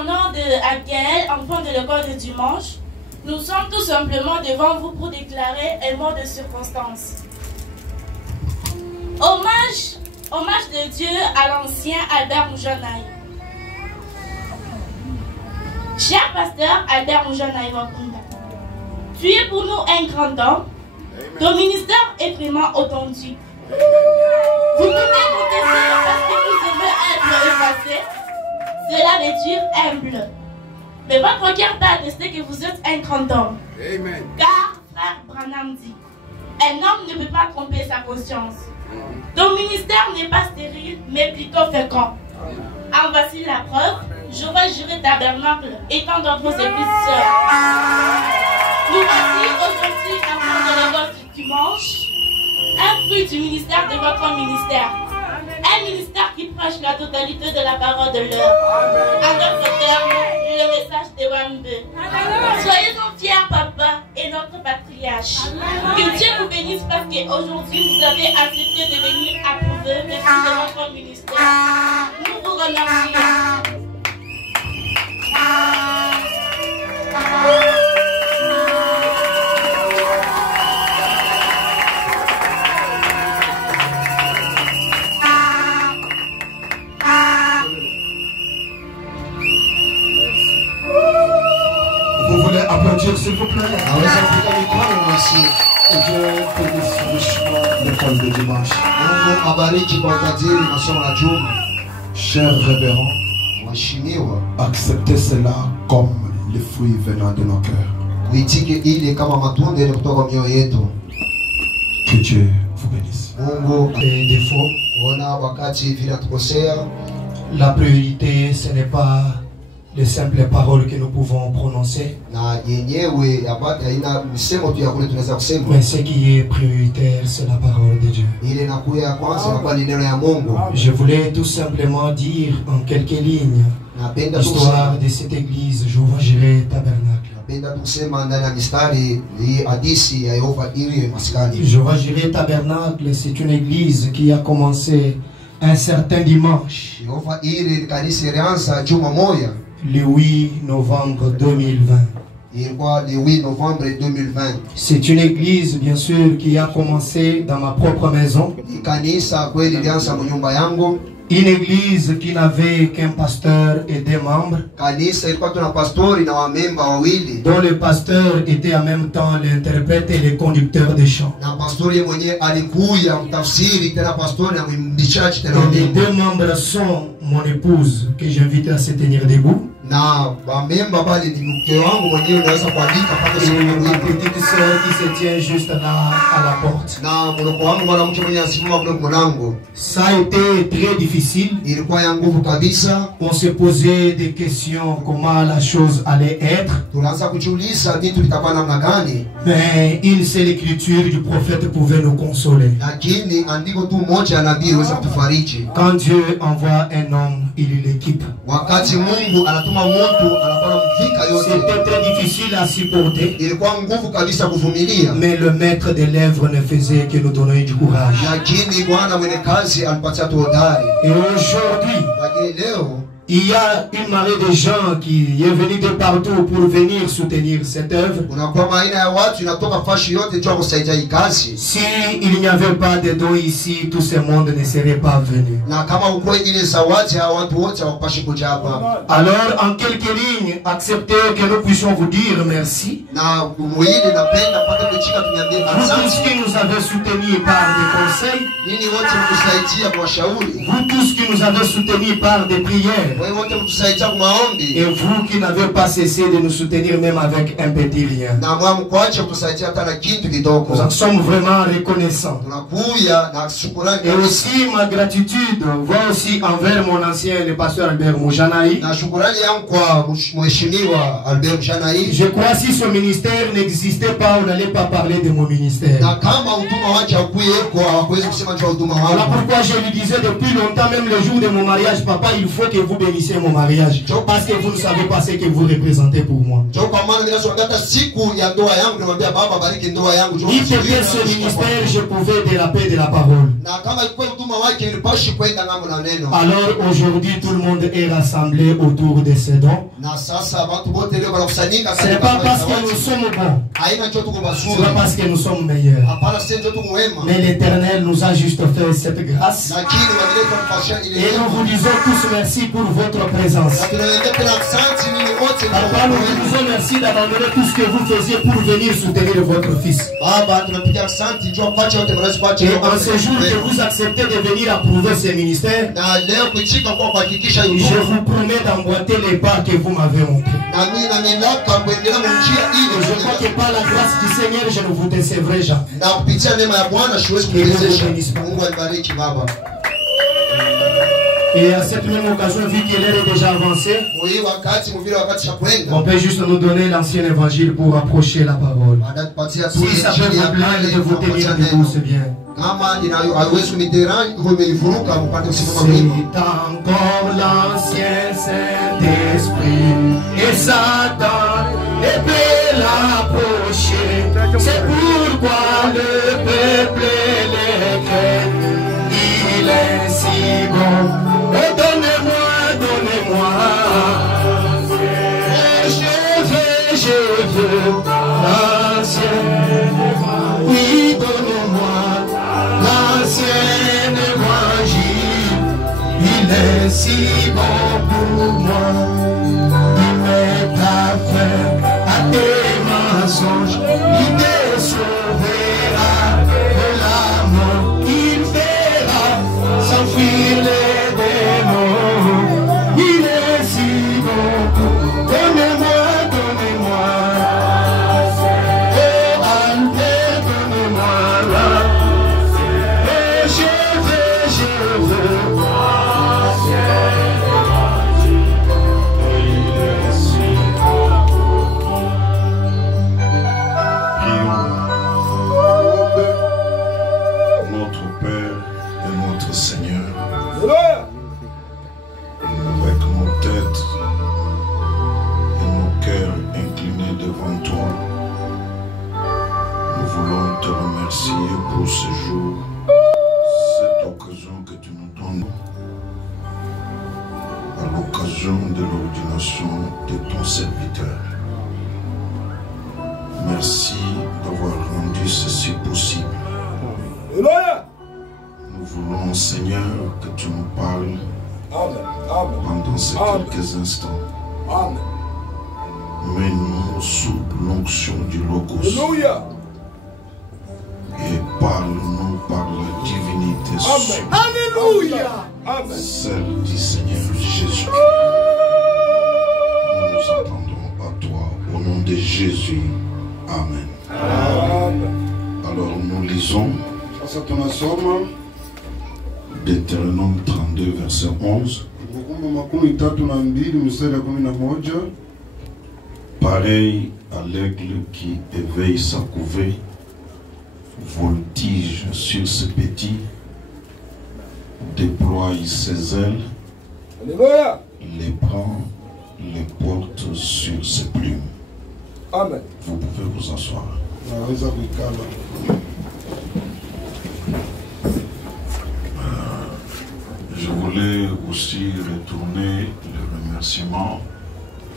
mon nom de Aguel, enfant de l'école de dimanche. Nous sommes tout simplement devant vous pour déclarer un mot de circonstance. Hommage de Dieu à l'ancien Albert Moujanaï. Cher pasteur Albert Moujanaï Wakunda, tu es pour nous un grand homme. Ton ministère est vraiment authentique. Vous pouvez nous tester parce que nous aimons être effacés. Cela veut dire humble. Mais votre cœur t'a attesté que vous êtes un grand homme. Amen. Car, frère Branham dit, un homme ne peut pas tromper sa conscience. Ton ministère n'est pas stérile, mais plutôt fécond. En voici la preuve. J'aurais juré tabernacle étant dans vos églises sœurs. Nous voici aujourd'hui enfants de l'école du dimanche, un fruit du ministère de votre ministère. Un ministère qui prêche la totalité de la parole de l'heure. En d'autres termes, le message de Wambe. Soyez-en fiers, papa, et notre patriarche. Que Dieu vous bénisse parce qu'aujourd'hui vous avez accepté de venir approuver le fruit de votre ministère. Nous vous remercions. Vous voulez applaudir s'il vous plaît? L'école de dimanche. Chers révérends, acceptez cela comme les fruits venant de nos cœurs. Que Dieu vous bénisse. Et des fois, la priorité, ce n'est pas les simples paroles que nous pouvons prononcer. Mais ce qui est prioritaire, c'est la parole de Dieu. Je voulais tout simplement dire en quelques lignes l'histoire de cette église, Jéhovah Jireh Tabernacle. Jéhovah Jireh Tabernacle, c'est une église qui a commencé un certain dimanche, le 8 novembre 2020. C'est une église, bien sûr, qui a commencé dans ma propre maison. Une église qui n'avait qu'un pasteur et des membres, dont le pasteur était en même temps l'interprète et le conducteur des chants. Et les deux membres sont mon épouse, que j'invite à se tenir debout, et ma petite soeur qui se tient juste là à la porte. Ça a été très difficile. On se posait des questions comment la chose allait être. Mais une seule écriture du prophète pouvait nous consoler. Quand Dieu envoie un homme, il l'équipe. C'était très difficile à supporter. Mais le maître des lèvres ne faisait que nous donner du courage. Et aujourd'hui, il y a une marée de gens qui est venue de partout pour venir soutenir cette œuvre. Si il n'y avait pas de dons ici, tout ce monde ne serait pas venu. Alors, en quelques lignes, acceptez que nous puissions vous dire merci. Vous tous qui nous avez soutenus par des conseils, vous tous qui nous avez soutenus par des prières, et vous qui n'avez pas cessé de nous soutenir même avec un petit rien. Nous en sommes vraiment reconnaissants. Et aussi ma gratitude va aussi envers mon ancien, le pasteur Albert Moujanaï. Je crois que si ce ministère n'existait pas, on n'allait pas parler de mon ministère. Voilà pourquoi je lui disais depuis longtemps, même le jour de mon mariage, papa, il faut que vous bénissez mon mariage. Parce que vous ne savez pas ce que vous représentez pour moi. Il te fait ce ministère, je pouvais déraper de la parole. Alors aujourd'hui, tout le monde est rassemblé autour de ces dons. Ce n'est pas parce que nous sommes bons. Ce n'est pas parce que nous sommes meilleurs. Mais l'Éternel nous a juste fait cette grâce. Et nous vous disons tous merci pour votre présence. Papa, nous vous disons merci d'abandonner tout ce que vous faisiez pour venir soutenir votre fils. Et en ce jour que vous acceptez de venir approuver ce ministère, je vous promets d'emboîter les pas que vous m'avez montrés. Je crois que par la grâce du Seigneur, je ne vous décevrai jamais. Et à cette même occasion, vu que l'heure est déjà avancée, on peut juste nous donner l'ancien évangile pour approcher la parole. Si ça peut vous plaire de vous tenir debout, c'est bien. C'est encore l'ancien Saint-Esprit et Satan ne peut l'approcher. C'est pourquoi le peuple les craint. Il est si bon. Oh, donnez-moi, donnez-moi. Je veux l'ancien. Oui, donnez-moi l'ancien évangile. Il est si bon pour moi. Il met ta fin à tes mensonges. Il te sauvera de la mort. Il fera s'enfuir les démons. Il est si bon. Donnez-moi, donnez-moi. Oh, Albert, donnez-moi là. Oh, je veux, je veux. Notre Père et notre Seigneur, avec nos têtes et nos cœurs inclinés devant toi, nous voulons te remercier pour ce jour, cette occasion que tu nous donnes, à l'occasion de l'ordination de ton serviteur. Merci d'avoir rendu ceci possible. Nous voulons, Seigneur, que tu nous parles pendant ces quelques instants. Mets-nous sous l'onction du Logos. Et parle-nous par la divinité suprême, celle du Seigneur Jésus. Nous nous attendons à toi au nom de Jésus. Amen. Alors nous lisons Deutéronome 32, verset 11. Pareil à l'aigle qui éveille sa couvée, voltige sur ses petits, déploie ses ailes, les prend, les porte sur ses plumes. Amen. Vous pouvez vous asseoir. Je voulais aussi retourner le remerciement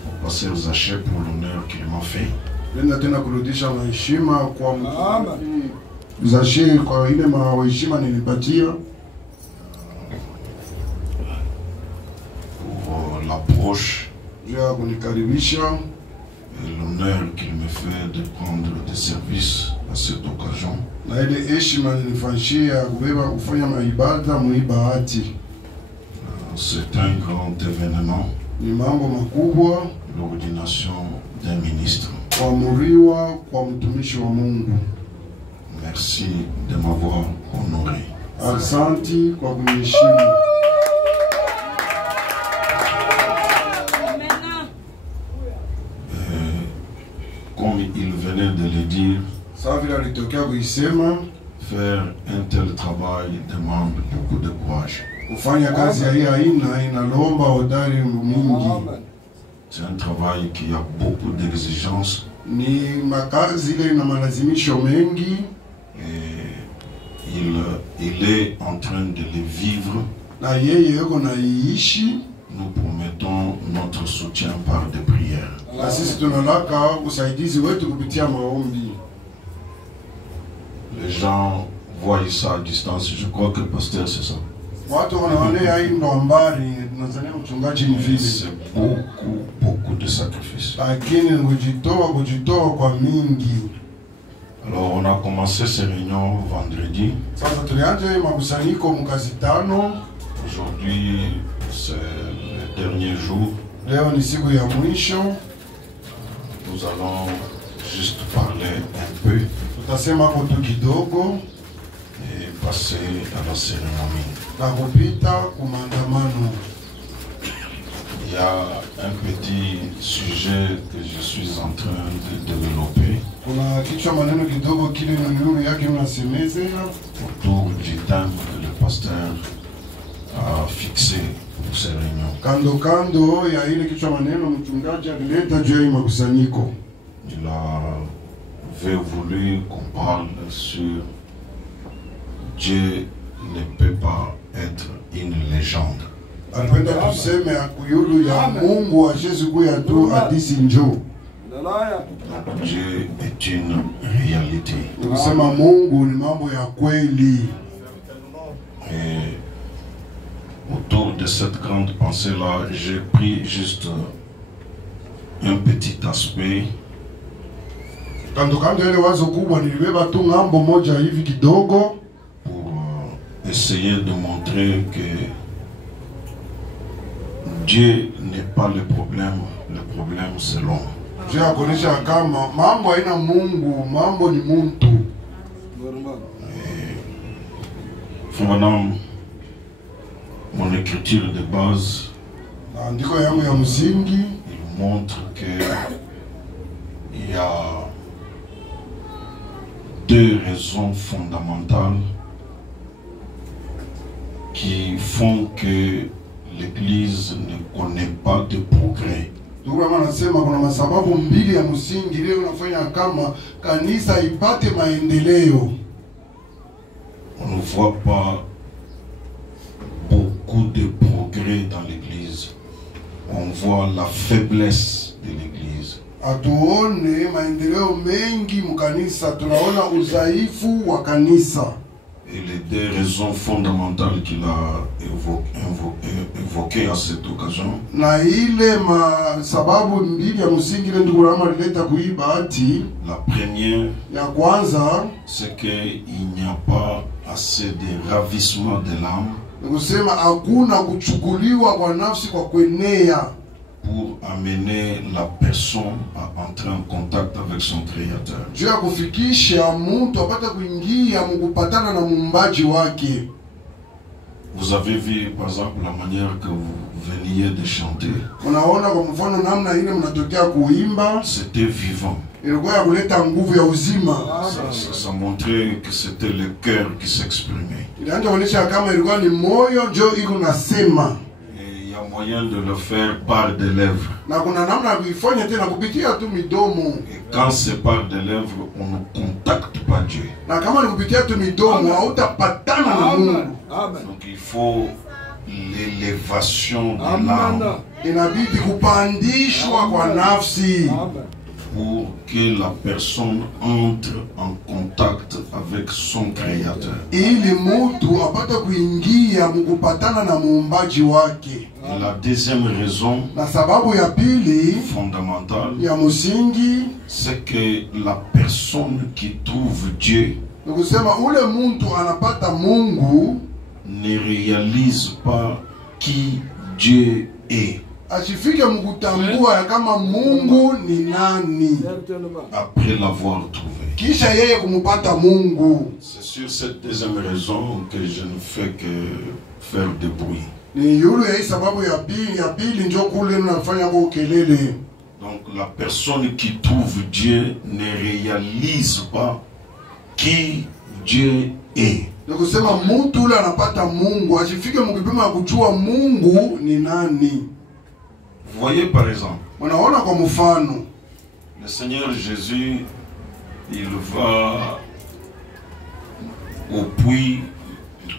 au pasteur Zaché pour l'honneur qu'il m'a fait. Pour l'approche et l'honneur qu'il me fait de prendre des services à cette occasion. C'est un grand événement, l'ordination d'un ministre. Merci de m'avoir honoré. Comme il venait de le dire, faire un tel travail demande beaucoup de courage. Kufanya kazi ya hii aina inalomba hodari mwingi. C'est un travail qui a beaucoup d'exigences. Ni makazi ile ina malazimisho mengi. Et il est en train de les vivre. Na yeye yuko na iishi. Nous promettons notre soutien par des prières. Na sisi tunalaka usaidizi wetu kupitia maombi. Les gens voient ça à distance. Je crois que le pasteur c'est ça. Watu wanaonea hii ndo ambari tunazania mchungaji ni vile. C'est beaucoup de sacrifices. Lakini kujitoa kwa mingi. Alors on a commencé ces réunions vendredi. Sasa tulianza makusanyiko mkazitano. Aujourd'hui c'est le dernier jour. Leo ni siku ya mwisho. Nous allons juste parler un peu. Tutasema kitu kidogo et passer à la cérémonie. Na kupita kumandamano. Il y a un petit sujet que je suis en train de développer. Kuna kichwa maneno kidogo kile na nuru yake mnasemezea autour du thème que le pasteur a fixé pour ces réunions. Kando ya ile kichwa maneno mchungaji alileta juu ya makusanyiko. Il avait voulu qu'on parle sur Dieu ne peut pas être une légende. Alipenda tuseme akuyulu ya Mungu wa Yesu kuya tu hadisi njoo. Dieu est une réalité. Kusema Mungu ni mambo ya kweli. Et autour de cette grande pensée-là, j'ai pris juste un petit aspect. Kando ile wazo kubwa nilibeba tu ngambo moja hivi kidogo pour essayer de montrer que Dieu n'est pas le problème c'est l'homme. Je akuonesha kama mambo haina Mungu, mambo ni mtu. Madame, mon écriture de base, andiko yangu ya msingi, il montre que il y a deux raisons fondamentales qui font que l'Église ne connaît pas de progrès. Nasema kuna masababu mbili ya msingi leo nafanya kama kanisa ipate maendeleo. On ne voit pas beaucoup de progrès dans l'Église. On voit la faiblesse de l'Église. Atuone maendeleo mengi mkanisa, tunaona udhaifu wa kanisa. Et les deux raisons fondamentales qu'il a évoquées à cette occasion. Na ile sababu mbili ya msingi ile ndugu Rama alileta kuibati. La première, ya kwanza, c'est qu'il n'y a pas assez de ravissement de l'âme. Kusema hakuna kuchukuliwa kwa nafsi kwa kuenea. Pour amener la personne à entrer en contact avec son créateur. Juu ya kufikisha mtu apate kuingia mkupatana na muumbaji wake. Vous avez vu par exemple la manière que vous veniez de chanter. Unaona kwa mfano namna ile mnatokea kuimba. C'était vivant. Ilikuwa ya kuleta nguvu ya uzima. Ça montrait que c'était le cœur qui s'exprimait. Ilianza kuonyesha kama ilikuwa ni moyo ndio iko nasema. Il y a moyen de le faire par des lèvres. Na kuna namna ya kuifanya tena kupitia tu midomo. Et quand c'est par des lèvres, on ne contacte pas Dieu. Na kama ni kupitia tu midomo, hautapatana na Mungu. Donc il faut l'élévation de l'âme. Inabidi kupandishwa kwa nafsi. Pour que la personne entre en contact avec son créateur. Ili mtu apate kuingia mkupatana na muumbaji wake. Et la deuxième raison, na sababu ya pili fondamentale, ya msingi, c'est que la personne qui trouve Dieu ni kusema ule mtu anapata Mungu ne réalise pas qui Dieu est. Asifike mkutambua ya kama Mungu ni nani après l'avoir trouvé. Kisha yeye kumupata Mungu. C'est sur cette deuxième raison que je ne fais que faire de bruit. Ni yule ya sababu ya pili ndio kule nafanya kwa kelele. Donc la personne qui trouve Dieu ne réalise pas qui Dieu est. Ndio kusema mtu ule anapata Mungu, asifike mkipimo ya kujua Mungu ni nani. Vous voyez par exemple, Unaona kwa mfano, le Seigneur Jésus, il va au puits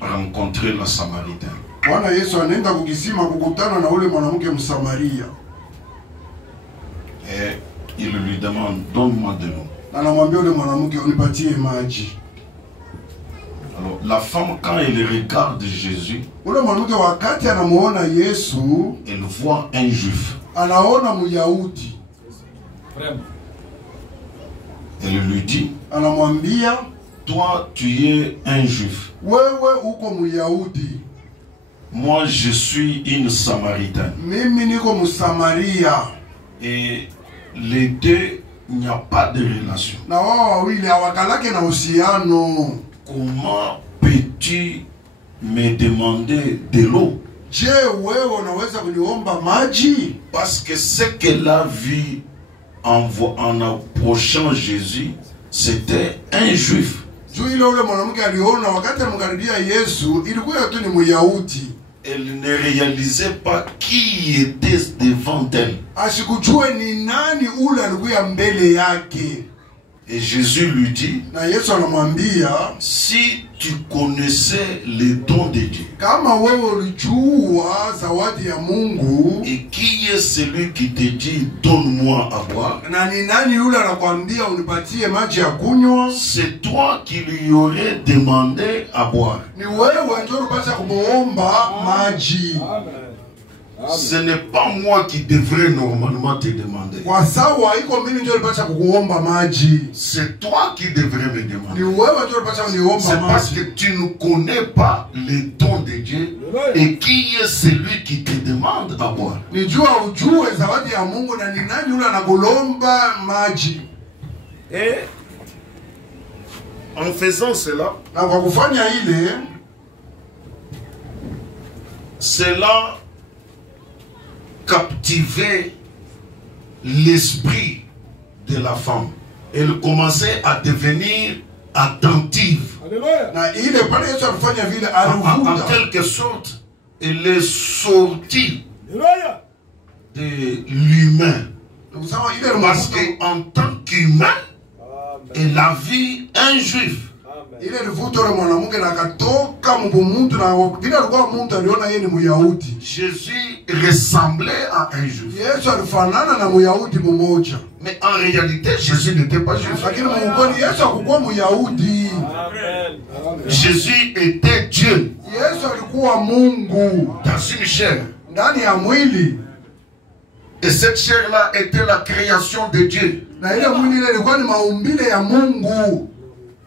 rencontrer la Samaritaine. Bwana Yesu anaenda kukisima kukutana na ule mwanamke Msamaria. Et il lui demande, donne-moi de l'eau. Anamwambia ule mwanamke, unipatie maji. Alors la femme, quand elle regarde Jésus, Ule mwanamke wakati anamuona Yesu, elle voit un juif. anaona Myahudi. Elle lui dit, Anamwambia, toi tu es un juif. wewe uko Myahudi. Moi je suis une Samaritaine. Mimi niko Msamaria. Et les deux, il n'y a pas de relation. Na wao wawili hawakalake na uhusiano. Comment peux-tu me demander de l'eau? Je, wewe unaweza kuniomba maji? Parce que ce qu'elle a vu en approchant Jésus, c'était un juif. Juu ile ule mwanamke aliona wakati alimkaribia Yesu, ilikuwa tu ni Myahudi. Elle ne réalisait pas qui était devant elle. Asikujue ni nani ule alikuwa mbele yake. Et Jésus lui dit, Na Yesu anamwambia, si tu connaissais les dons de Dieu, kama wewe ulijua zawadi ya Mungu, et qui est celui qui te dit donne-moi à boire, na ni nani yule anakuambia unipatie maji ya kunywa, c'est toi qui lui aurais demandé à boire. ni wewe ndio unapaswa kumuomba maji. Ce n'est pas moi qui devrais normalement te demander. Kwa sawa iko mimi ndio unapaswa kukuomba maji. C'est toi qui devrais me Ni demander. wewe ndio unapaswa kuniomba C'est parce maji. que tu ne connais pas les dons de Dieu et qui est celui qui te demande à boire. Nijua ujue zawadi ya Mungu na ni nani yule anakulomba maji. Et en faisant cela, Na kwa kufanya ile, cela captivait l'esprit de la femme. Elle commençait à devenir attentive. na ile pale Yesu alifanya vile En alivuta. quelque sorte, elle est sortie de l'humain. Kusema ile Parce alivuta, qu'en tant qu'humain, elle a vu un juif. ile alivuta ule mwanamke na akatoka mbumuntu na vile alikuwa mtu aliona yeye ni Myahudi. Jésus ressemblait à un juif. Yesu alifanana na Myahudi mmoja. Mais en réalité, Jésus n'était pas juif. Lakini Mungu Yesu hakuwa Myahudi. Jésus était Dieu Yesu alikuwa Mungu dans une chair. ndani ya mwili. Et cette chair-là était la création de Dieu. Na ile mwili ile ilikuwa ni maumbile ya Mungu.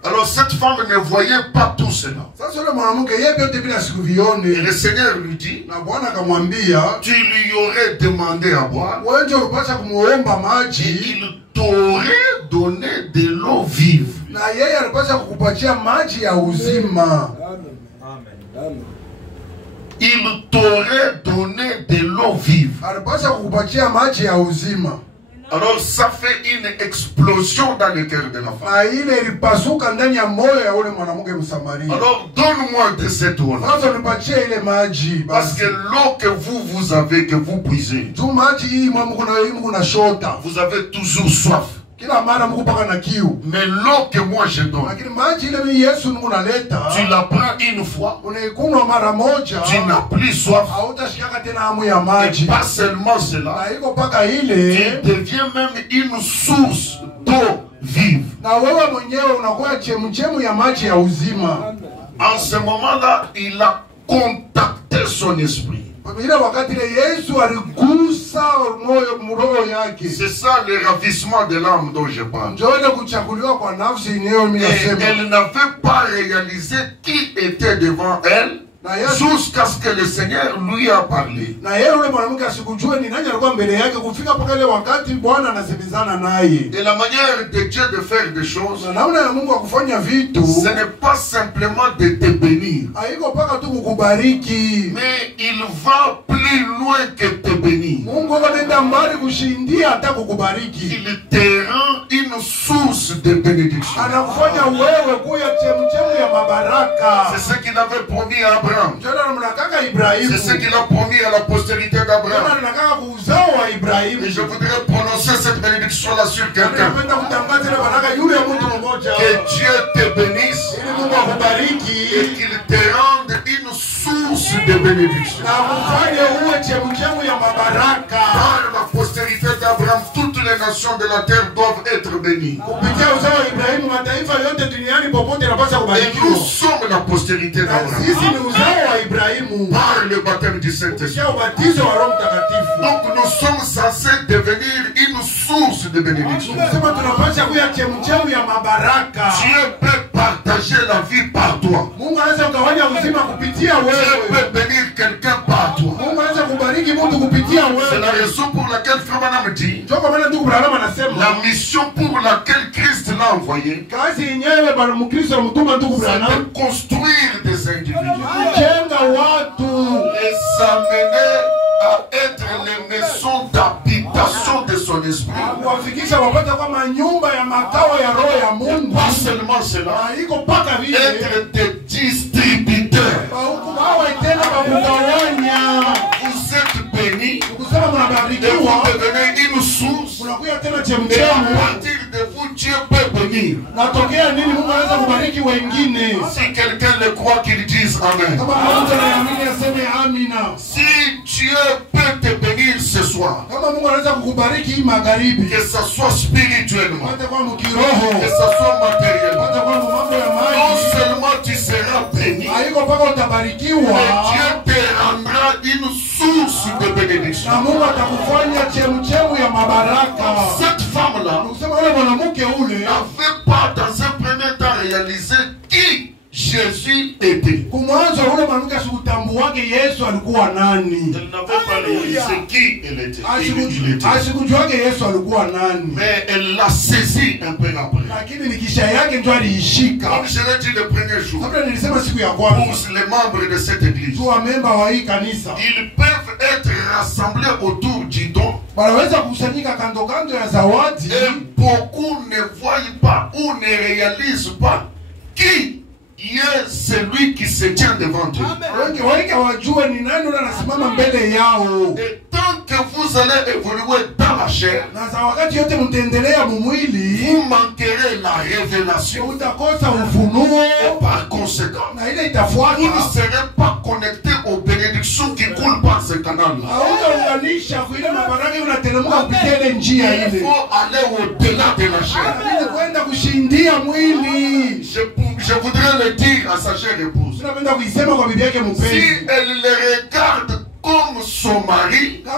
Alors cette femme ne voyait pas tout cela. Sasa yule mwanamke yeye vyote bila sikuvione. Et le Seigneur lui dit, Na Bwana akamwambia, tu lui aurais demandé à boire wewe ndio unapaswa kumuomba et maji il t'aurait donné de l'eau vive. na yeye alipaswa kukupatia maji ya uzima. Il t'aurait donné de l'eau vive. Alipaswa kukupatia maji ya uzima. Alors ça fait une explosion dans le cœur de la femme. Na ile ilipasuka ndani ya moyo ya ule mwanamke Msamaria. Alors donne-moi de cette eau-là. Sasa nipatie ile maji Parce basi. que l'eau que vous avez, que vous puisez, Tu maji hii Mungu na shota. vous avez toujours soif. Kila mara Mungu paka na kiu. Mais l'eau que moi je donne, Lakini maji ile mimi Yesu Mungu naleta. tu la prends une fois, Unaikunywa mara moja. tu n'as plus soif. Hautashika tena hamu ya Et maji. pas seulement cela, Na iko paka tu ile. deviens même une source d'eau vive. Na wewe mwenyewe unakuwa chemchemu ya maji ya uzima. En ce moment-là, il a contacté son esprit. Ile wakati ile Yesu aligusa moyo yake. C'est ça le ravissement de l'âme dont je parle. Ndio ile kuchaguliwa kwa nafsi yenyewe mimi Et nasema. elle n'avait pas réalisé qui était devant elle jusqu'à ce que le Seigneur lui a parlé. Na yeye yule mwanamke asikujue ni nani alikuwa mbele yake kufika mpaka ile wakati Bwana anasemezana naye. Et la manière de Dieu de faire des choses, Na namna ya Mungu kufanya vitu, ce n'est pas simplement de te bénir, haiko paka tu kukubariki, mais il va plus loin que te bénir. bénir. Il te rend une source de bénédiction. C'est ce qu'il avait promis à Abraham. C'est ce qu'il a promis à la postérité d'Abraham. Et je voudrais prononcer cette bénédiction-là sur quelqu'un. Que Dieu te bénisse et qu'il te rende une source de bénédiction. Par la postérité d'Abraham, toutes les nations de la terre doivent être bénies. Et nous sommes la postérité d'Abraham. Par le baptême du Saint-Esprit. Donc nous sommes censés devenir une source de bénédiction. Dieu peut partager la vie par toi. Dieu peut bénir quelqu'un par toi. C'est la raison pour laquelle Frère Branham dit la mission pour laquelle Christ l'a envoyé, c'est de construire des individus, les amener à être les maisons d'habitation de son esprit. Pas seulement cela, être des distributeurs. Vous êtes bénis et vous devenez une source. Et à partir de vous, Dieu peut bénir. Si quelqu'un le croit, qu'il dise Amen. Si Dieu peut te bénir ce soir, que ce soit spirituellement, que ce soit matériellement, non seulement tu seras béni, mais Dieu te rendra une source de bénédiction. Cette femme-là n'avait pas dans un premier temps réalisé qui Jésus était. Elle n'avait pas réalisé qui elle était. Mais elle l'a saisi un peu après. Comme je l'ai dit le premier jour, pour les membres de cette église, ils peuvent être rassemblés autour du don. Et beaucoup ne voient pas ou ne réalisent pas qui est celui qui se tient devant Dieu. Et tant que vous allez évoluer dans la chair, vous manquerez la révélation. Et par conséquent, vous ne serez pas connecté aux bénédictions qui coulent par ce canal-là. Il faut aller au-delà de la chair. Je voudrais le dire à sa chère épouse. Si elle le regarde comme son mari, elle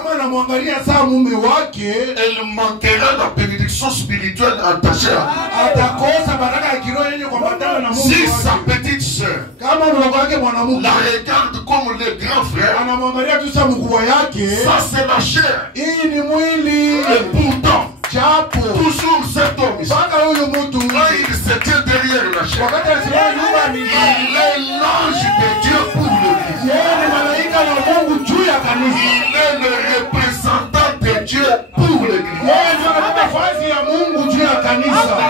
manquera la bénédiction spirituelle attachée à lui. Si sa petite soeur la regarde comme le grand frère, ça c'est la chair. Et pourtant, toujours cet homme, quand il se tient derrière la chair, il est l'ange de Dieu pour l'église. Il est le représentant de Dieu pour l'église.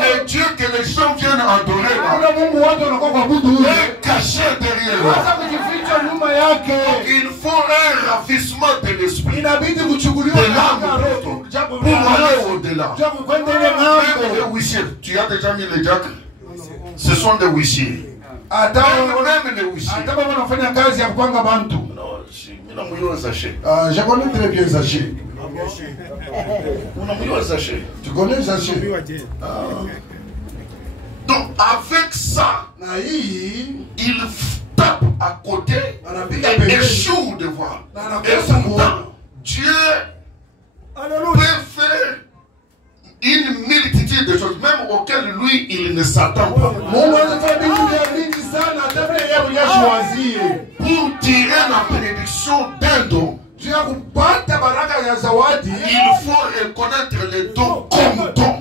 Le Dieu que les gens viennent adorer est caché derrière. Il faut un ravissement de l'esprit, de l'âme, pour aller au-delà. Les huissiers, tu as déjà mis les jacques? Ce sont des huissiers. Même les huissiers. Je connais très bien Zaché. Tu connais Zaché? Donc avec ça, il tape à côté et échoue de voir. Et pourtant, Dieu peut faire une multitude de choses, même auxquelles lui, il ne s'attend pas. Pour tirer la bénédiction d'un don, il faut reconnaître les dons comme dons.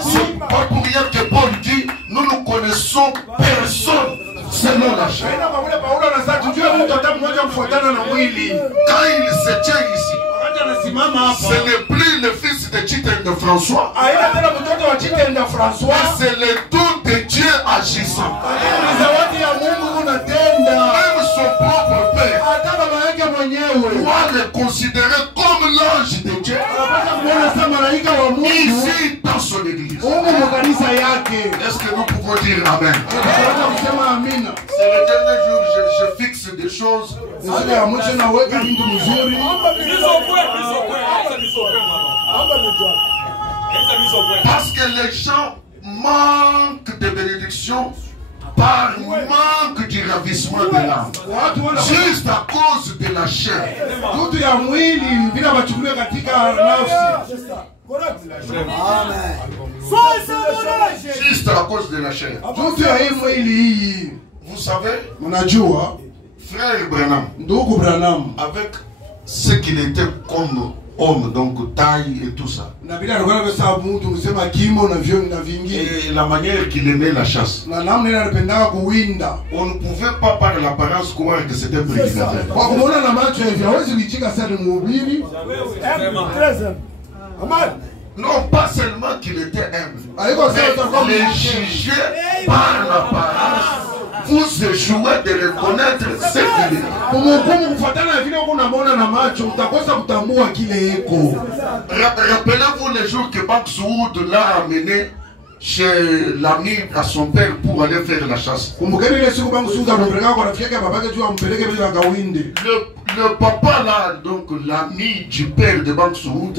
C'est pas pour rien que Paul dit, nous ne connaissons personne selon la chair. il se tient ici, ce n'est plus le fils de Chitenda François, c'est le don de Dieu agissant. Même son propre père doit le considérer comme l'ange de Dieu ici dans son église. Est-ce que nous pouvons dire Amen? C'est le dernier jour, je fixe des choses. Parce que les gens manquent de bénédiction par manque du ravissement de l'âme, juste à cause de la chair. Juste à cause de la chair. Vous savez, frère Branham, avec ce qu'il était comme homme, donc taille et tout ça, et la manière qu'il aimait la chasse, on ne pouvait pas par l'apparence croire que c'était un prédicateur. Non, pas seulement qu'il était humble, mais les juger par l'apparence. Vous échouez de reconnaître ce qu'il est. Rappelez-vous les jours que Bank Soud l'a amené chez l'ami à son père pour aller faire la chasse. Le papa là, donc l'ami du père de Bank Soud,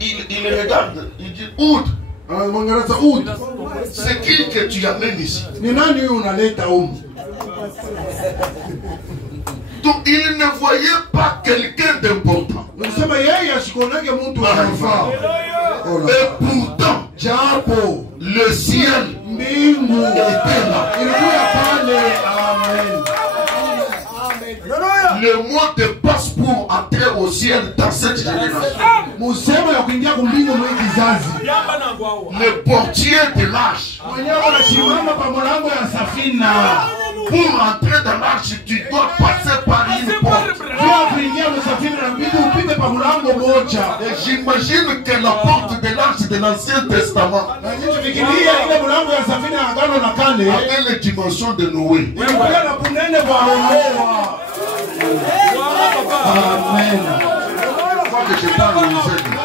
il regarde, il dit Oud, c'est qui que tu amènes ici? Donc il ne voyait pas quelqu'un d'important. Et pourtant, le ciel était là. Le mot de passe pour entrer au ciel dans cette génération. Le portier de l'arche. Pour entrer dans l'arche, tu dois passer par une porte. Et j'imagine que la porte de l'arche de l'Ancien Testament avait les dimensions de Noé. Amen. Pourquoi que je parle aux aigles?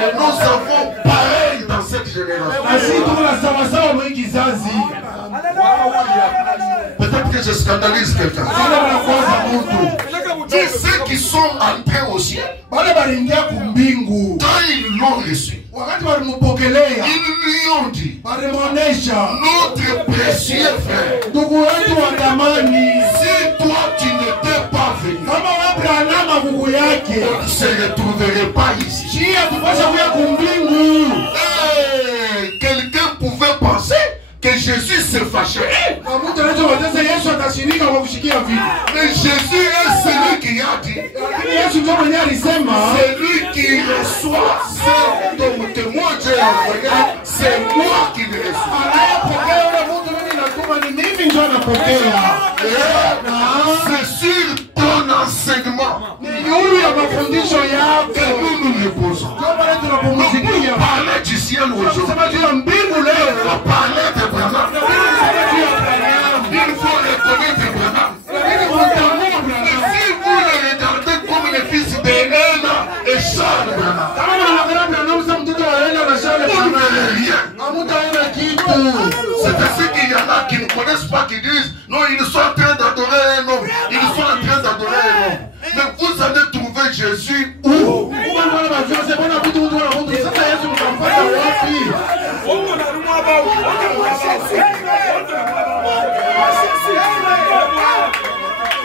Et nous avons pareil dans cette génération. Peut-être que je scandalise quelqu'un. Et ceux qui sont entrés au ciel, quand ils l'ont reçu, ils lui ont dit, notre précieux frère, si toi tu n'étais pas venu, on ne se retrouverait pas ici. Quelqu'un pouvait penser que Jésus se fâchait. Mais Jésus est celui qui a dit, celui qui reçoit ce dont moi j'ai envoyé, c'est moi qui le reçois. C'est sur ton enseignement que nous nous reposons. Parler du ciel aujourd'hui, parler de Branham, il faut reconnaître Branham. Si vous le regardez comme le fils de Hélène et Charles Branham, vous ne verrez rien. C'est ainsi qu'il y en a qui ne connaissent pas, qui disent non, ils sont en train d'adorer un homme, ils sont en train d'adorer un homme. Mais vous allez trouver Jésus où?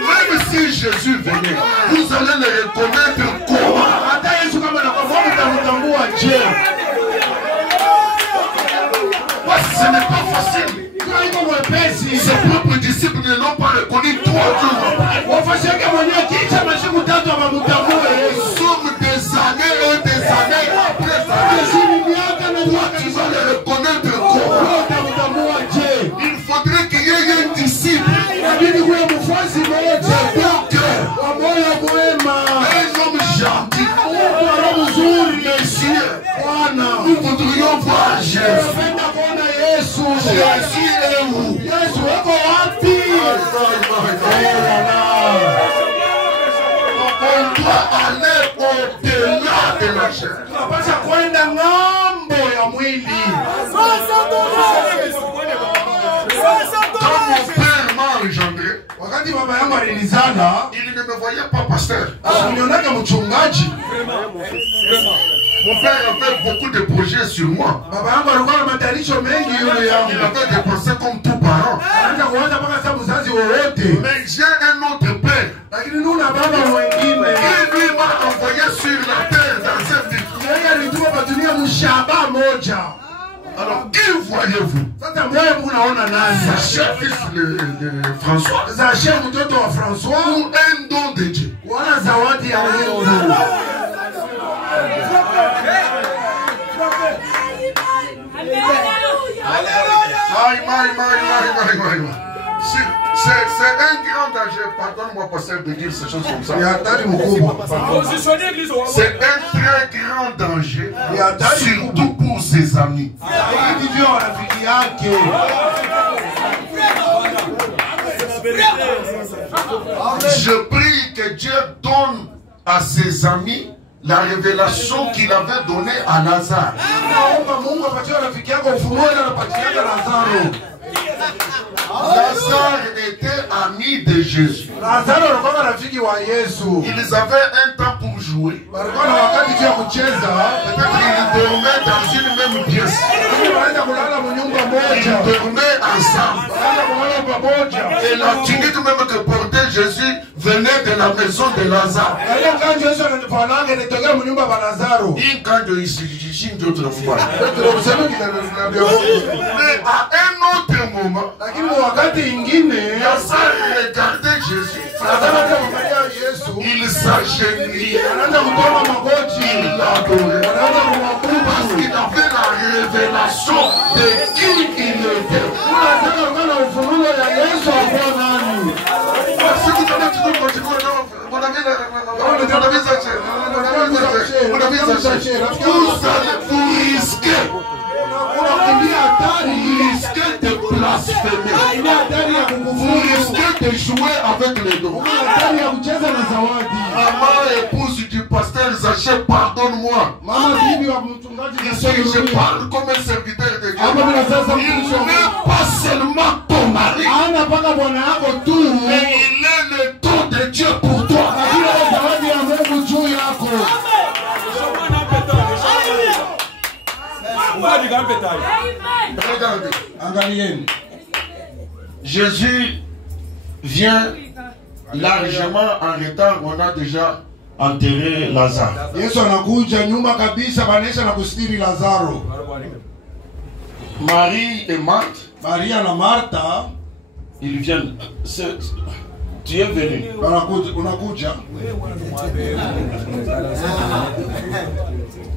Même si Jésus venait, vous allez le reconnaître comment? Ce n'est pas facile. Ses propres disciples ne l'ont pas reconnu 3 jours. Nous sommes des années et des années après ça. Il faudrait qu'il y ait un disciple. Un homme gentil. Messieurs, nous voudrions voir Jésus. Jésus est où? On doit aller au-delà de la chair. Quand mon père m'a engendré, il ne me voyait pas pasteur. Mon père avait beaucoup de projets sur moi. Il avait dépensé comme tout parent. Mais j'ai un autre père qui lui m'a envoyé sur la terre dans cette vie. Alors, qui voyez-vous? Sacha, fils de François, ou un don de Dieu? C'est un grand danger, pardonne-moi pasteur de dire ces choses comme ça. C'est un très grand danger, surtout pour ses amis. Je prie que Dieu donne à ses amis la révélation qu'il avait donnée à Lazare. Lazare était ami de Jésus. Ils avaient un temps pour jouer. Peut-être qu'ils dormaient dans une même pièce. Ils dormaient ensemble. Et la tunique même que portait Jésus venait de la maison de Lazare. Mais à un autre moment, Lazare regardait Jésus. Il s'agenouillait. Il l'adorait. Parce qu'il avait la révélation de qui il était. Si vous avez toujours continué, vous vous risquez de blasphémer. Vous risquez de jouer avec les dons. Maman, épouse du pasteur Zaché, pardonne-moi. Ici, je parle comme un serviteur de Dieu. Il n'est pas seulement ton mari, mais il est le don de Dieu pour toi. Regardez. Jésus vient largement en retard. On a déjà enterré Lazare. Marie et Marthe, ils viennent. Tu es venu.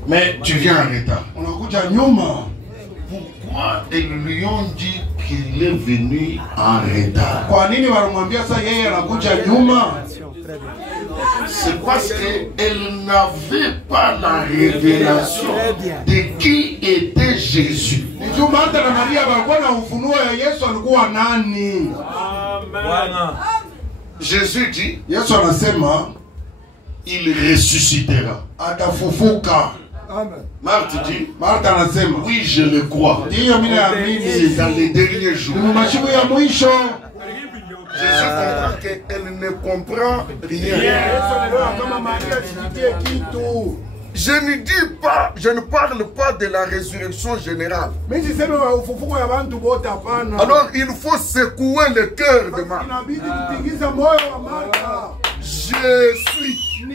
Mais tu viens en retard. Pourquoi ils lui ont dit qu'il est venu en retard? C'est parce qu'elle n'avait pas la révélation de qui était Jésus. Jésus dit, il ressuscitera. Marthe dit, oui, je le crois. C'est dans les derniers jours. Jésus comprend qu'elle ne comprend rien. Je ne dis pas, je ne parle pas de la résurrection générale. Alors il faut secouer le cœur de Marthe. Je suis. Je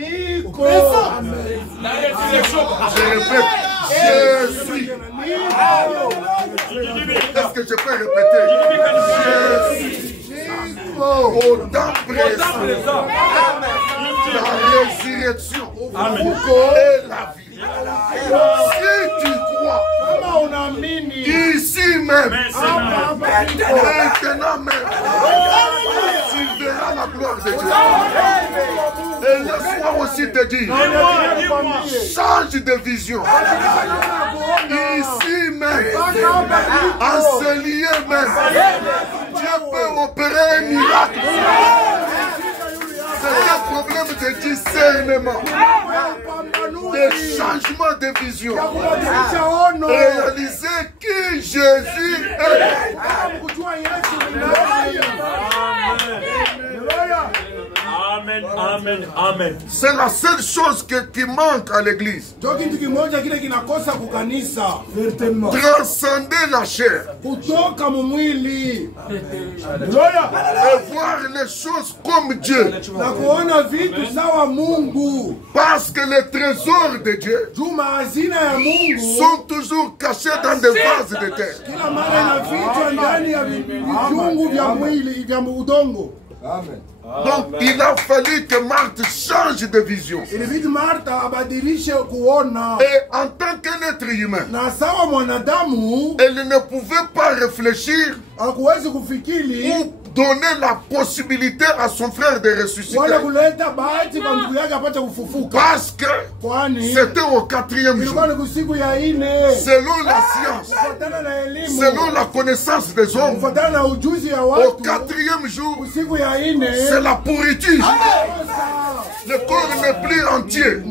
répète, je suis. Est-ce que je peux répéter? Je suis. Au temps présent, la résurrection et la vie. Si tu crois, ici même. Maintenant même. Tu verras la gloire de Dieu. Et laisse-moi aussi te dire, change de vision. Ici même, en ce lieu même, Dieu peut opérer un miracle. C'est un problème de discernement, de changement de vision. Réaliser qui Jésus est. Amen, amen, amen. C'est la seule chose qui manque à l'église. Transcender la chair. Et voir les choses comme Dieu. Parce que les trésors de Dieu sont toujours cachés dans des vases de terre. Donc il a fallu que Marthe change de vision. Et en tant qu'un être humain, elle ne pouvait pas réfléchir ou donner la possibilité à son frère de ressusciter. Parce que c'était au 4e jour. Selon la science, selon la connaissance des hommes, au 4e jour, c'est la pourriture. Le corps n'est plus entier.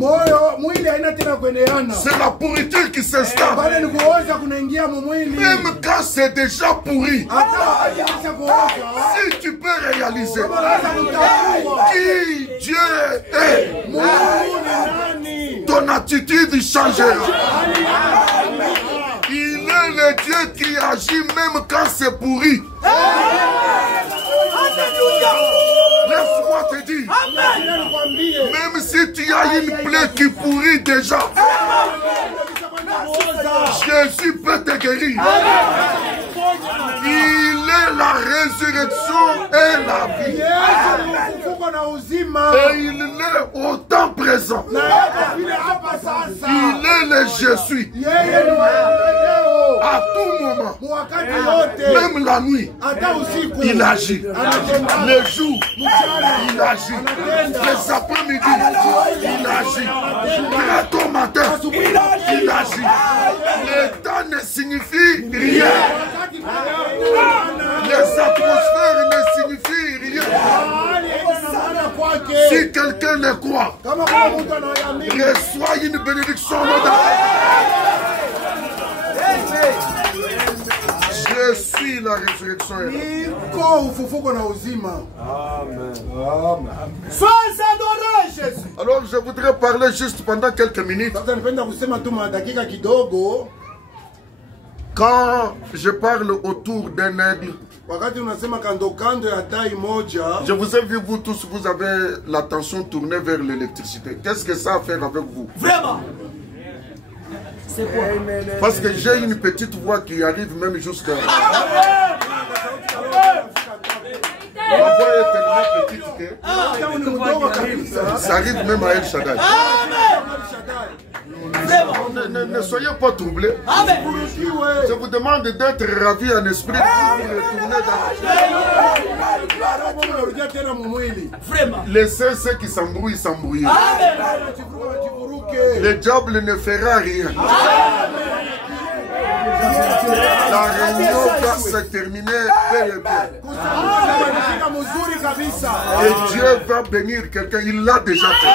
C'est la pourriture qui s'installe. Même quand c'est déjà pourri. Si tu peux réaliser qui Dieu est, ton attitude changera. Il est le Dieu qui agit même quand c'est pourri. Laisse-moi te dire, même si tu as une plaie qui pourrit déjà, Jésus peut te guérir. Il est la résurrection et la vie. Et il est au temps présent. Il est le je suis. À tout moment, même la nuit, il agit. Le jour, il agit. Les après-midi, il agit. Très tôt matin, il agit. Le temps ne signifie rien. Les atmosphères ne signifient rien. Si quelqu'un le croit, reçoit une bénédiction. Je suis la résurrection. Alors je voudrais parler juste pendant quelques minutes. Quand je parle autour d'un aigle, je vous ai vu, vous tous, vous avez l'attention tournée vers l'électricité. Qu'est-ce que ça a à faire avec vous? Vraiment? C'est quoi? Parce que j'ai une petite voix qui arrive même jusqu'à... Ma voix est tellement petite que ça arrive même à El Shaddai. Ne soyez pas troublés. Je vous demande d'être ravis en esprit pour retourner dans... Laissez ceux qui s'embrouillent s'embrouiller. Le diable ne fera rien. La réunion va se terminer bel et bien. Et Dieu va bénir quelqu'un. Il l'a déjà fait.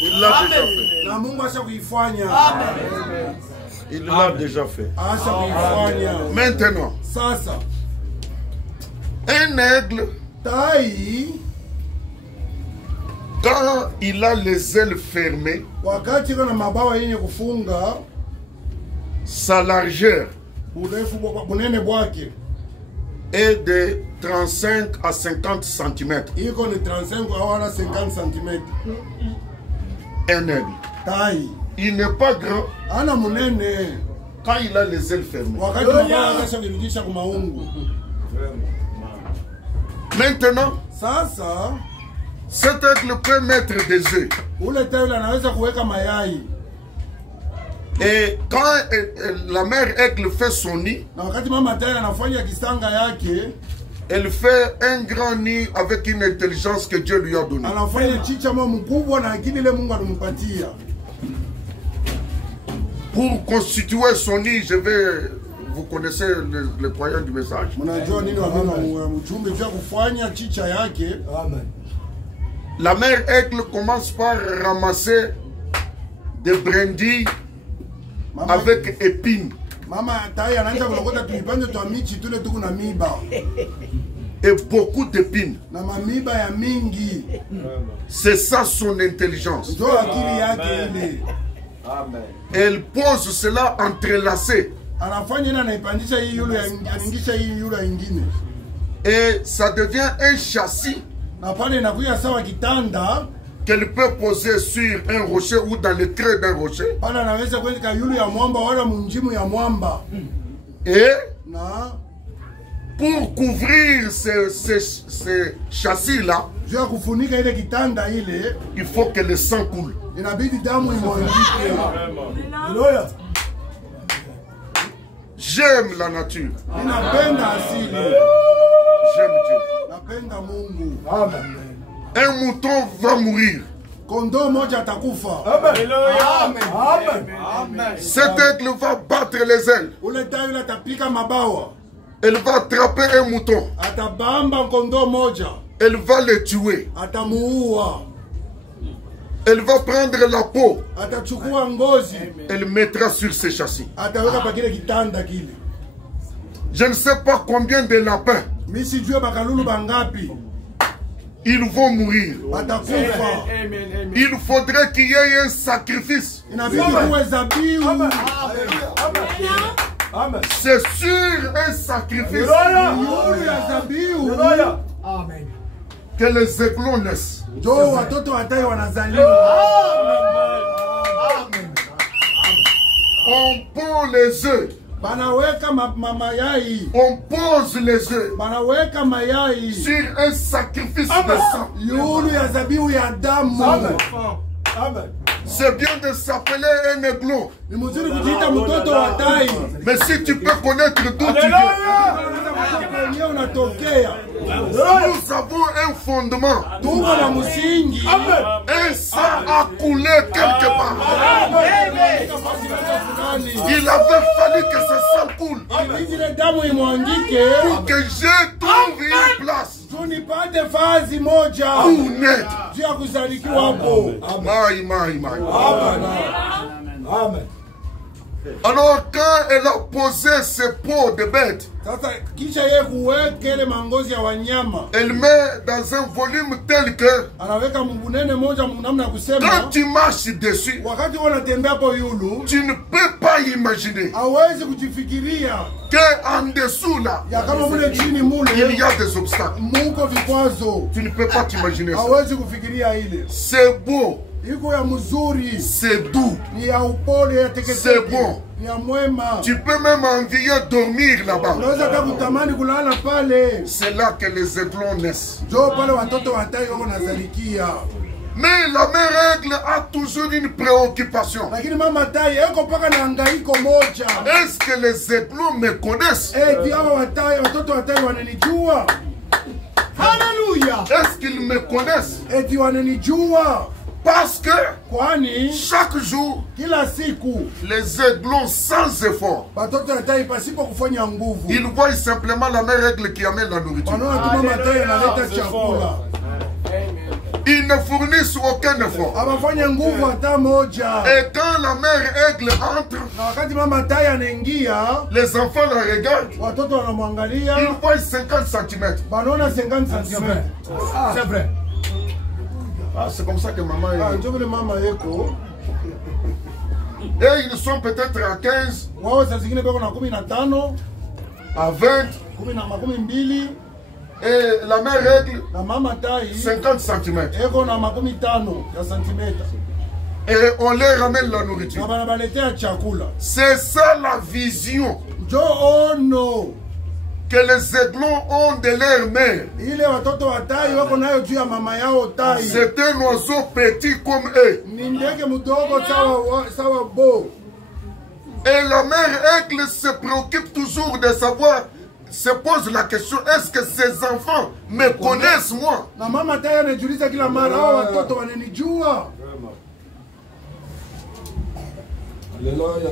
Il l'a déjà fait. Il l'a déjà fait. Maintenant, un aigle, quand il a les ailes fermées, sa largeur est de 35 à 50 cm. Un aigle. Il n'est pas grand quand il a les ailes fermées. Maintenant, cet aigle peut mettre des œufs. Et quand la mère aigle fait son nid, elle fait un grand nid avec une intelligence que Dieu lui a donnée. Pour constituer son nid, je vais... Vous connaissez le croyant du message. La mère aigle commence par ramasser des brindilles avec épines. Et beaucoup d'épines. C'est ça son intelligence. Elle pose cela entrelacé. Et ça devient un châssis qu'elle peut poser sur un rocher ou dans le creux d'un rocher. Et pour couvrir ces châssis-là, il faut que le sang coule. J'aime la nature. J'aime Dieu. Un mouton va mourir. Cet aigle va battre les ailes. Elle va attraper un mouton. Elle va le tuer. Elle va prendre la peau. Elle mettra sur ses châssis. Je ne sais pas combien de lapins. Ils vont mourir. Il faudrait qu'il y ait un sacrifice. C'est sur un sacrifice que les aiglons naissent. On pond les œufs. On pose les œufs sur un sacrifice de sang. C'est bien de s'appeler un aiglon. Mais si tu peux connaître d'où tu viens, nous avons un fondement. Un sang a coulé quelque part. Il avait fallu que ce sang coule pour que je trouve une place pour naître. Amen. Alors quand elle a posé ses peaux de bête, elle met dans un volume tel que quand tu marches dessus, tu ne peux pas imaginer qu'en dessous là, il y a des obstacles. Tu ne peux pas t'imaginer ça. C'est beau. C'est doux. C'est bon. Tu peux même envier dormir là-bas. C'est là que les aiglons naissent. Mais la mère aigle a toujours une préoccupation. Est-ce que les aiglons me connaissent? Alléluia. Est-ce qu'ils me connaissent? Parce que chaque jour, les aiglons sans effort, ils voient simplement la mère aigle qui amène la nourriture. Ils ne fournissent aucun effort. Et quand la mère aigle entre, les enfants la regardent. Ils voient 50 cm. C'est vrai. Ah, c'est comme ça que maman est. Et ils sont peut-être à 15, à 20. Et la mère aigle 50 cm. Et on leur ramène la nourriture. C'est ça la vision que les aiglons ont de leur mère. C'est un oiseau petit comme eux. Et la mère aigle se préoccupe toujours de savoir, se pose la question, est-ce que ces enfants me connaissent moi? Na mama tayari anajiuliza kila mara, hao watoto wananijua. Alléluia.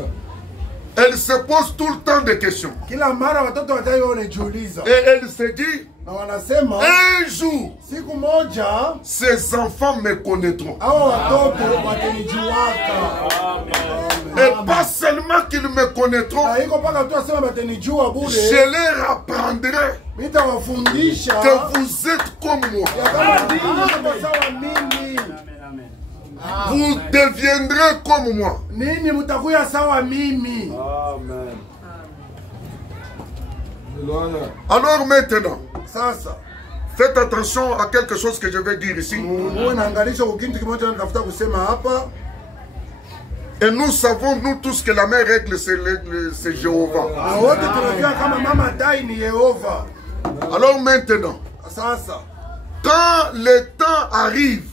Elle se pose tout le temps des questions. Kila mara watoto watayari wanajiuliza. Et elle se dit, na wanasema, un jour, siku moja, ces enfants me connaîtront. Hao watoto watanijuaka. Et pas seulement qu'ils me connaîtront, je leur apprendrai que vous êtes comme moi. Vous deviendrez comme moi. Alors maintenant, faites attention à quelque chose que je vais dire ici. Et nous savons, nous tous, que la mère aigle, c'est Jéhovah. Alors maintenant, quand le temps arrive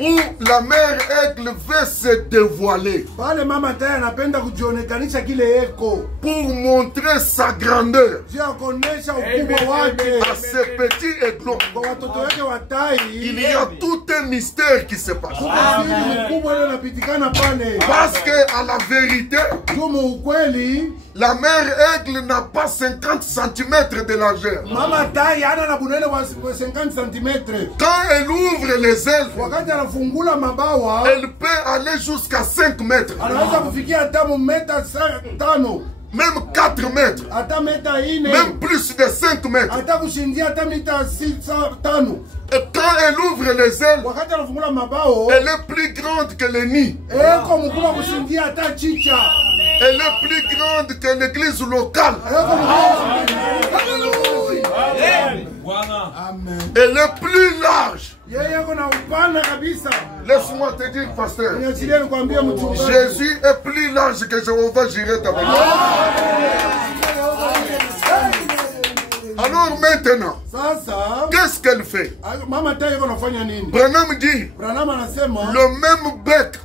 où la mère aigle veut se dévoiler pour montrer sa grandeur à ce petit aiglon, il y a tout un mystère qui se passe. Parce que à la vérité, la mère aigle n'a pas 50 cm de largeur. Quand elle ouvre les ailes, elle peut aller jusqu'à 5 mètres. Même 4 mètres. Même plus de 5 mètres. Et quand elle ouvre les ailes, elle est plus grande que le nid. Elle est plus grande que l'église locale. Elle est plus large. Laisse-moi te dire, pasteur, Jésus est plus large que Jéhovah Jireh d'abord. Alors maintenant, qu'est-ce qu'elle fait? Branham dit, le même bec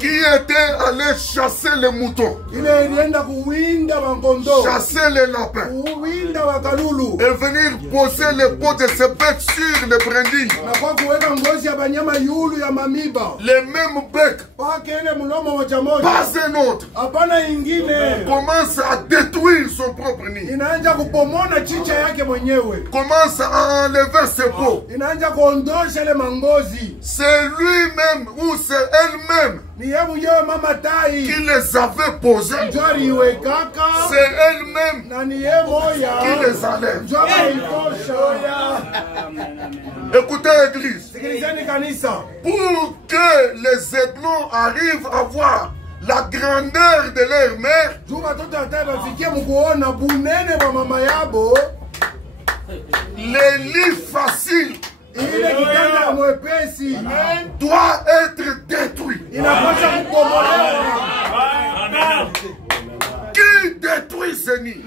qui était allé chasser les moutons, chasser les lapins, et venir poser les peaux de ces bêtes sur les brindilles. Les mêmes becs, pas un autre, commence à détruire son propre nid, commence à enlever ses peaux. C'est lui-même ou c'est elle-même qui les avait posés. C'est elle-même qui les enlève. Écoutez, Église, pour que les aiglons arrivent à voir la grandeur de leur mère, les lits faciles doit être détruit. Qui détruit ce nid?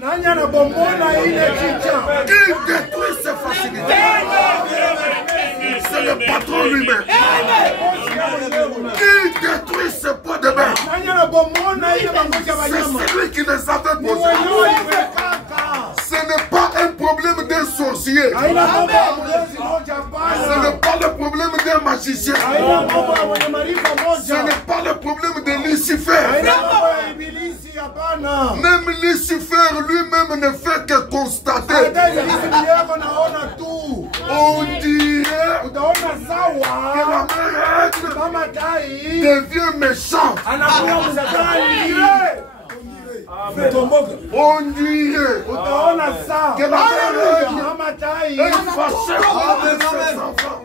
Qui détruit ces facilités? C'est le patron lui-même. Qui détruit ce pot de bain? C'est celui qui les avait posés. Ce n'est pas un problème d'un sorcier. Ce n'est pas le problème d'un magicien. Ce n'est pas le problème de Lucifer. Même Lucifer lui-même ne fait que constater. On dirait que la mère aigle devient méchante. On dirait que la mère est fâchée contre ses enfants.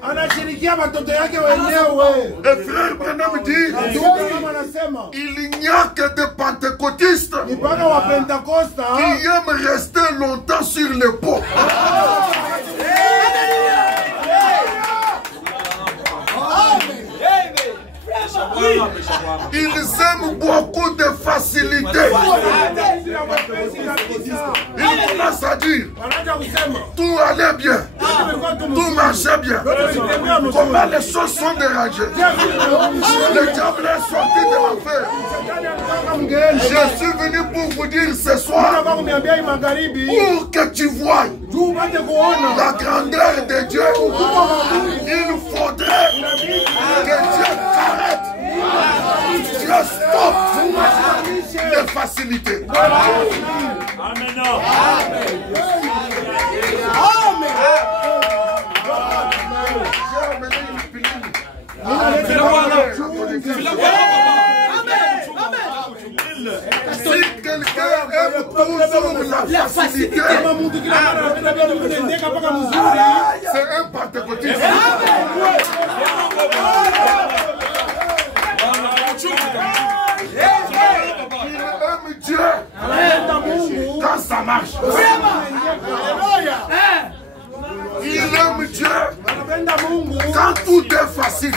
Et frère Branham dit, il n'y a que des pentecôtistes qui aiment rester longtemps sur le pot. Ils aiment beaucoup de facilité. Ils commencent à dire, tout allait bien, tout marchait bien. Comment les choses sont dérangées. Le diable est sorti de l'affaire. Je suis venu pour vous dire ce soir, pour que tu voies la grandeur de Dieu. Il faudrait que Dieu t'arrête. Dieu stoppe les facilités. Amen. Si quelqu'un aime toujours la facilité, c'est un pentecôtiste. Il aime Dieu quand ça marche. Il aime Dieu quand tout est facile.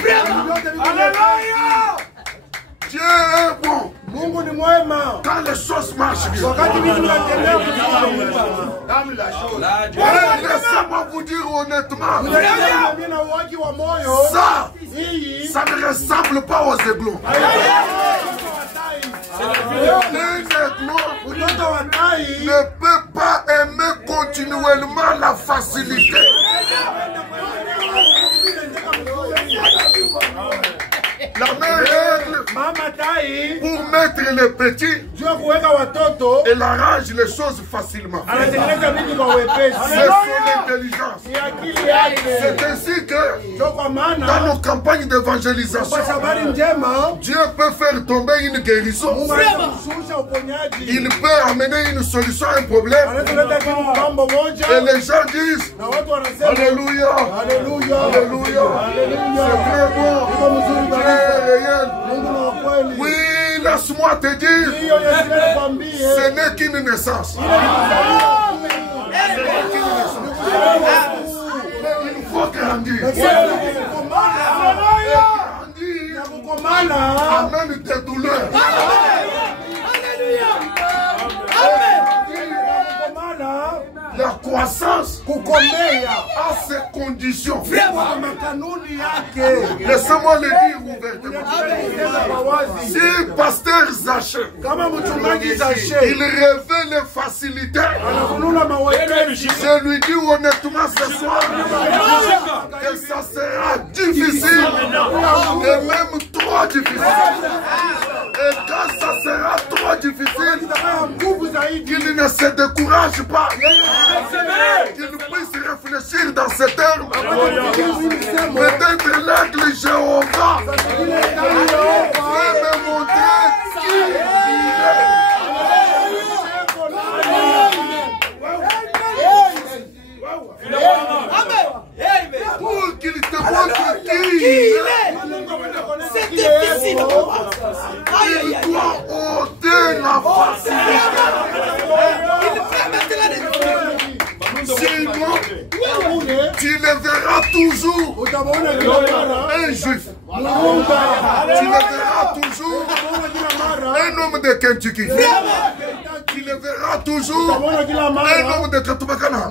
Dieu est bon quand les choses marchent bien. Laissez-moi vous dire honnêtement, ça ne ressemble pas aux aiglons. Un aiglon ne peut pas aimer continuellement la facilité. La même règle pour mettre les petits, elle arrange les choses facilement. C'est son intelligence. C'est ainsi que dans nos campagnes d'évangélisation, Dieu peut faire tomber une guérison. Il peut amener une solution à un problème. Et les gens disent Alléluia, Alléluia, Alléluia. C'est très bon. Réel. Oui, laisse-moi te dire, ce n'est qu'une naissance. Il faut grandir. Amène tes douleurs. La croissance a ses conditions. Laissez-moi le dire ouvertement. Si pasteur Zaché, il rêvait les facilités, je lui dis honnêtement ce soir que ça sera difficile et même trop difficile. Et quand ça sera trop difficile, qu'il ne se décourage pas. Qu'il puisse réfléchir dans ces termes. Peut-être l'aigle Jéhovah peut me montrer qui il est. Pour qu'il te montre qui il est. C'est difficile. Il doit ôter la facilité. Sinon, tu le verras toujours un juif. Tu le verras toujours un homme de Kentucky. Tu le verras toujours un homme de Katubakana.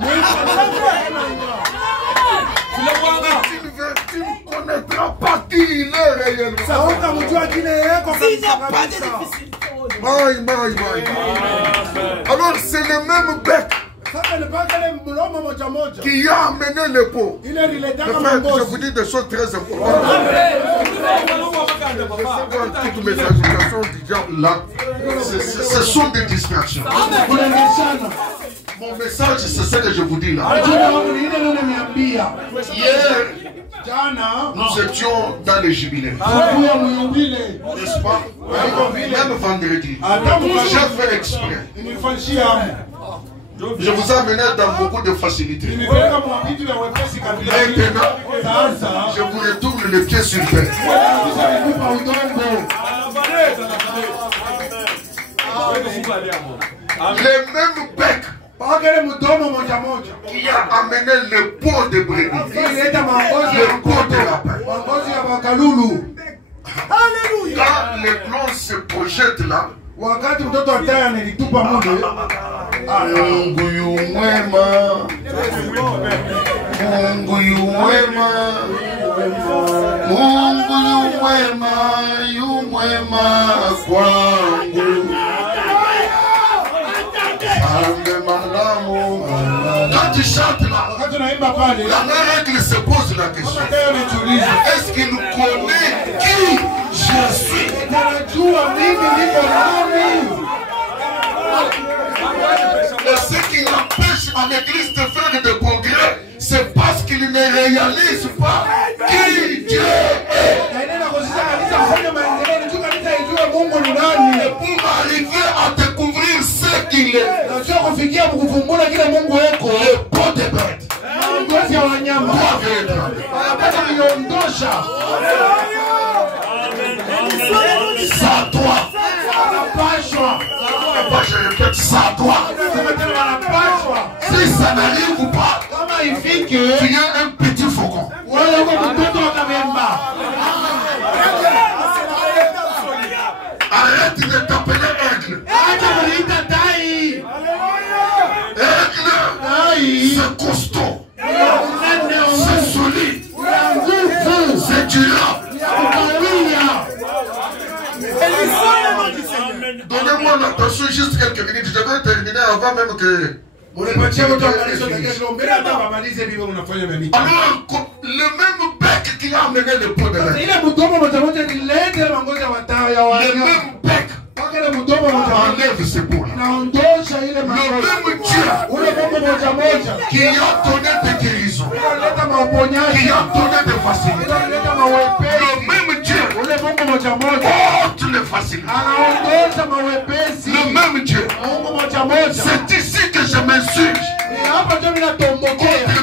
Tu ne connaîtras pas qui il est réellement. S'il n'y a pas de difficulté. Alors c'est le même bec qui a amené le pot. Je vous dis des choses très importantes. Toutes mes agitations du diable là, ce sont des distractions. Mon message, c'est ce que je vous dis là. Hier, nous étions dans les jubilés. N'est-ce pas? Même vendredi. J'ai fait exprès. Je vous ai amené dans beaucoup de facilité. Maintenant, je vous retourne le pied sur terre. Les mêmes becs qui a amené le pot de brebis, le pot de lapin. Quand les plans se projettent là, Mungu yu mwema, Mungu yu mwema kwangu. Ande malamu. Quand tu chantes là, la règle se pose la question. Est-ce qu'il nous connaît qui je suis? Et ce qui empêche à l'église de faire des progrès, c'est parce qu'il ne réalise pas qui Dieu est. Et pour arriver à découvrir ce qu'il est, le pot de bête doit être. Ça doit. Je répète, ça doit. Si ça n'arrive pas, tu es un petit faucon. Arrête de t'appeler aigle. Aigle, c'est costaud, c'est solide, c'est durable. Donnez-moi l'attention juste quelques minutes. Je vais terminer avant même que... Alors, le même bec qui a amené le pot de lait. Le même bec enlève ses boules. Le même Dieu qui a donné des guérisons, qui a donné des facilités. Le même Dieu porte les facilités. Le même Dieu. C'est ici que je m'insurge contre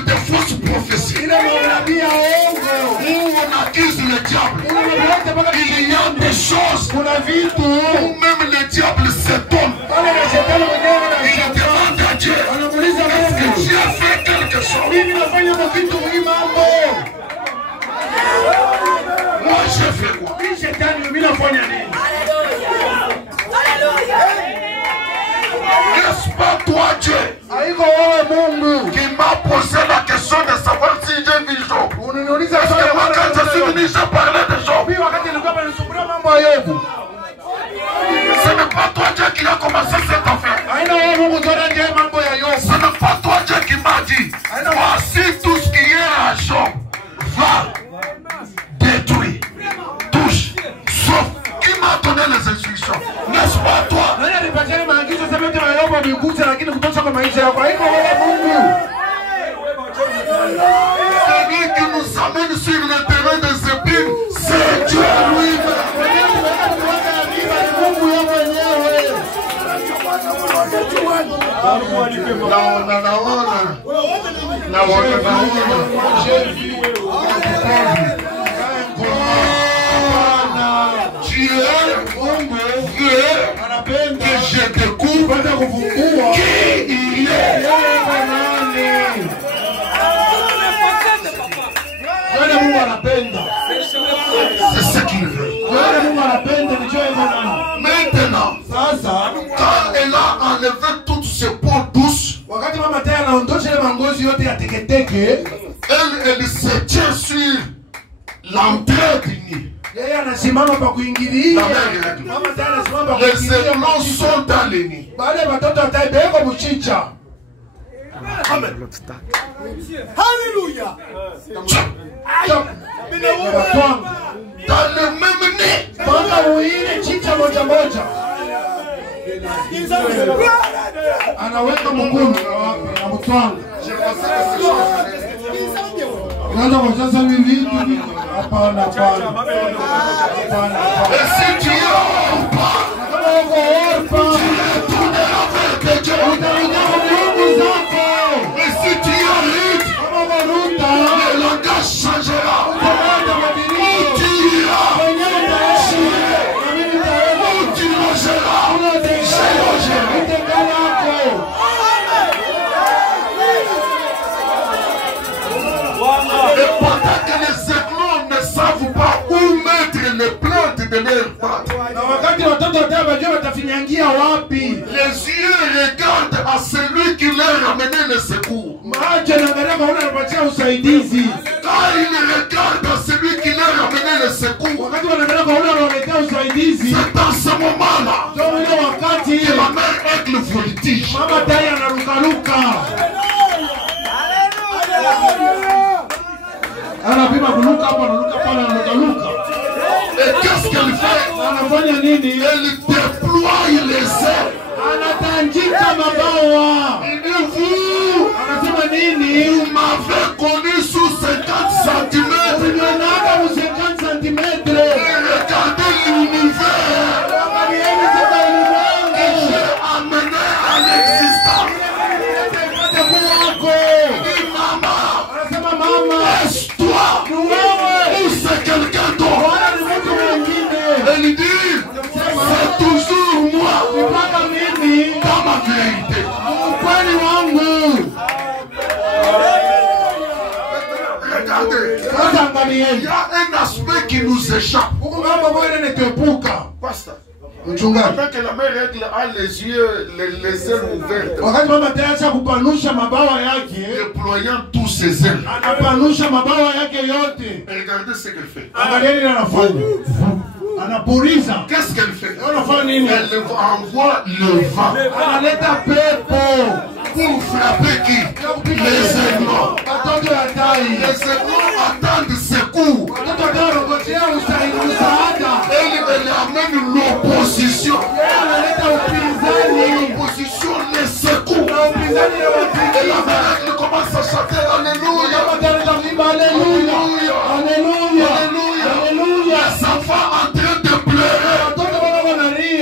des fausses prophéties où on accuse le diable. Il y a des choses où même le diable s'étonne. Il demande à Dieu, est-ce que Dieu fait quelque chose? Moi j'ai fait quoi? N'est-ce pas toi Dieu qui m'a posé la question de savoir si j'ai vu Job? Est-ce que moi quand je suis venu j'ai parlé de Job? Ce n'est pas toi Dieu qui a commencé cette affaire. Ce n'est pas toi Dieu qui m'a dit, voici tout ce qui est à Job va détruire, touche, sauf. Qui m'a donné les instructions? N'est-ce pas toi? Celui qui nous amène sur le terrain des épines, c'est Dieu lui-même. Dieu veut que je découvre qui il est. C'est ce qu'il veut. Maintenant, quand elle a enlevé toutes ses peaux douces, elle se tient sur l'entrée du nid. Les éléments sont dans les nids. Amen. Alléluia. Dans le même nid. Anaweka mkono na mtwanga. Unaanza kucheza hivi hapana hapana. Et si tu es et si tu es rude, le langage changera. Où tu iras, où tu logeras, j'ai logé. Et pendant que les éclons ne savent pas où mettre les plantes de leur pattes, watafinyangia wapi? Les yeux regardent à celui qui leur a amené le secours. Macho yanaangalia kwa yule anapatia usaidizi. Quand ils regardent à celui qui leur a amené le secours, wakati wanaangalia kwa yule analetea usaidizi, c'est dans ce moment-là que la mère aigle voltige. Mama tai anarukaruka. Anapima kuluka hapa, anaruka pale, anaruka. Et qu'est-ce qu'elle fait? Anafanya nini? Elle déploie les ailes. Anatanjika mabawa. Il dit vous, anasema nini? Vous m'avez connu sous 50 cm. Unaona mu 50 cm. Regardez l'univers. Et j'ai amené à l'existence. Laisse-toi, ou c'est quelqu'un d'autre. Elle dit, c'est toujours moi, dans ma vérité. Regardez, il y a un aspect qui nous échappe. Pasteur. Pendant que la mère aigle a les yeux, les ailes ouvertes, déployant tous ses ailes, et regardez ce qu'elle fait. Qu'est-ce qu'elle fait? Elle envoie le vent pour frapper qui? Les aiglons. Les aiglons attendent secours. Elle amène l'opposition. L'opposition les secoue. Et la mère commence à chanter Alléluia. Alléluia. Alléluia. Alléluia. Les enfants en train de pleurer. Il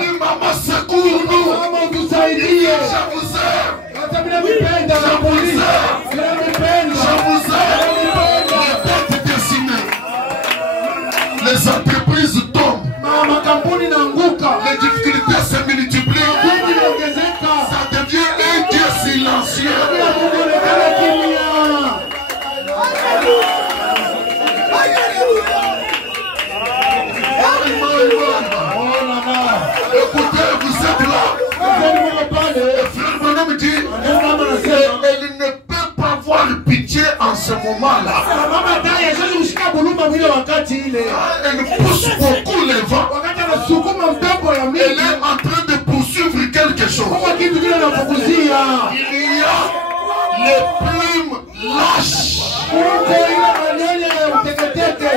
dit maman secours-nous. Je vous aime. Je vous aime. Je vous aime. Les têtes dessinées. Les entreprises tombent. Les difficultés se multiplient. Ça devient un Dieu silencieux. Écoutez, vous êtes là. Frère Bonhomme dit, elle ne peut pas avoir pitié en ce moment-là. Elle pousse beaucoup les vents. Elle est en train de poursuivre quelque chose. Il y a les plumes lâches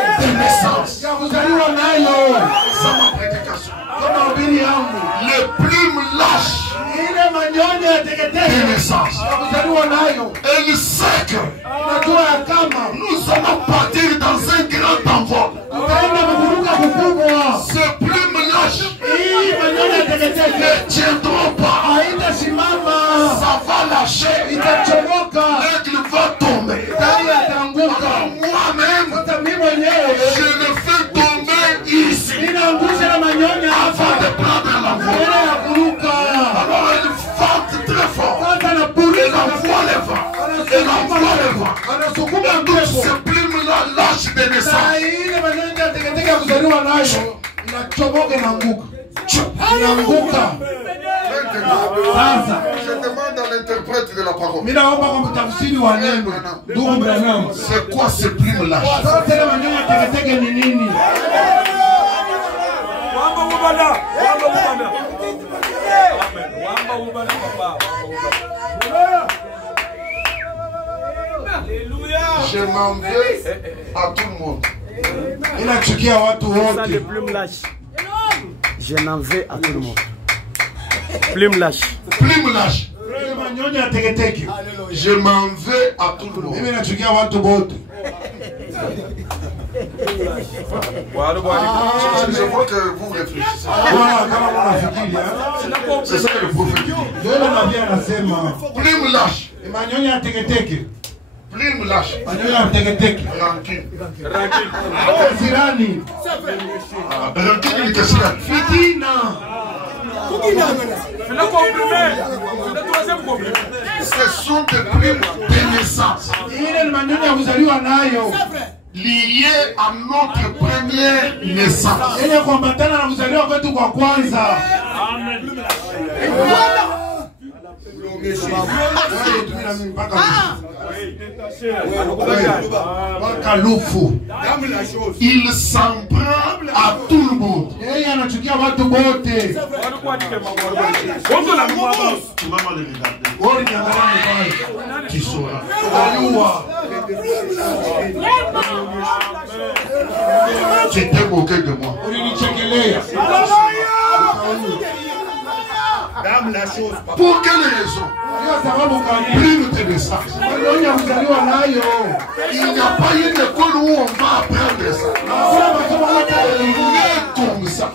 de naissance. C'est ma prédication. Les plumes lâches de naissance. Elle sait que nous allons partir dans un grand envol. Ces plumes lâches ne tiendront pas. Ça va lâcher. L'aigle va tomber. Alors moi-même, je le fais tomber ici avant de prendre l'envol. Alors elle vente très fort. Elle envoie les vents. Elle envoie les vents. Et toutes ces plumes-là lâchent des naissances. Je demande à l'interprète de la parole. C'est quoi ces plumes lâches? Je m'en vais à tout le monde. Les plumes lâches. Je n'en vais à tout le monde. Plume lâche. Plume lâche. Je m'en vais à tout le monde. Je vois que vous réfléchissez. C'est ça que le prophète dit. Plume lâche. Plume lâche. Rancune. Rancune. Ce sont des plumes de naissance liées à notre première naissance. Il s'en prend à tout le monde. Tu vas mal regarder. Tu sauras. Tu t'es moqué de moi. Pour quelle raison? Plus nous te descends. Il n'y a pas une école où on va apprendre ça. On est comme ça.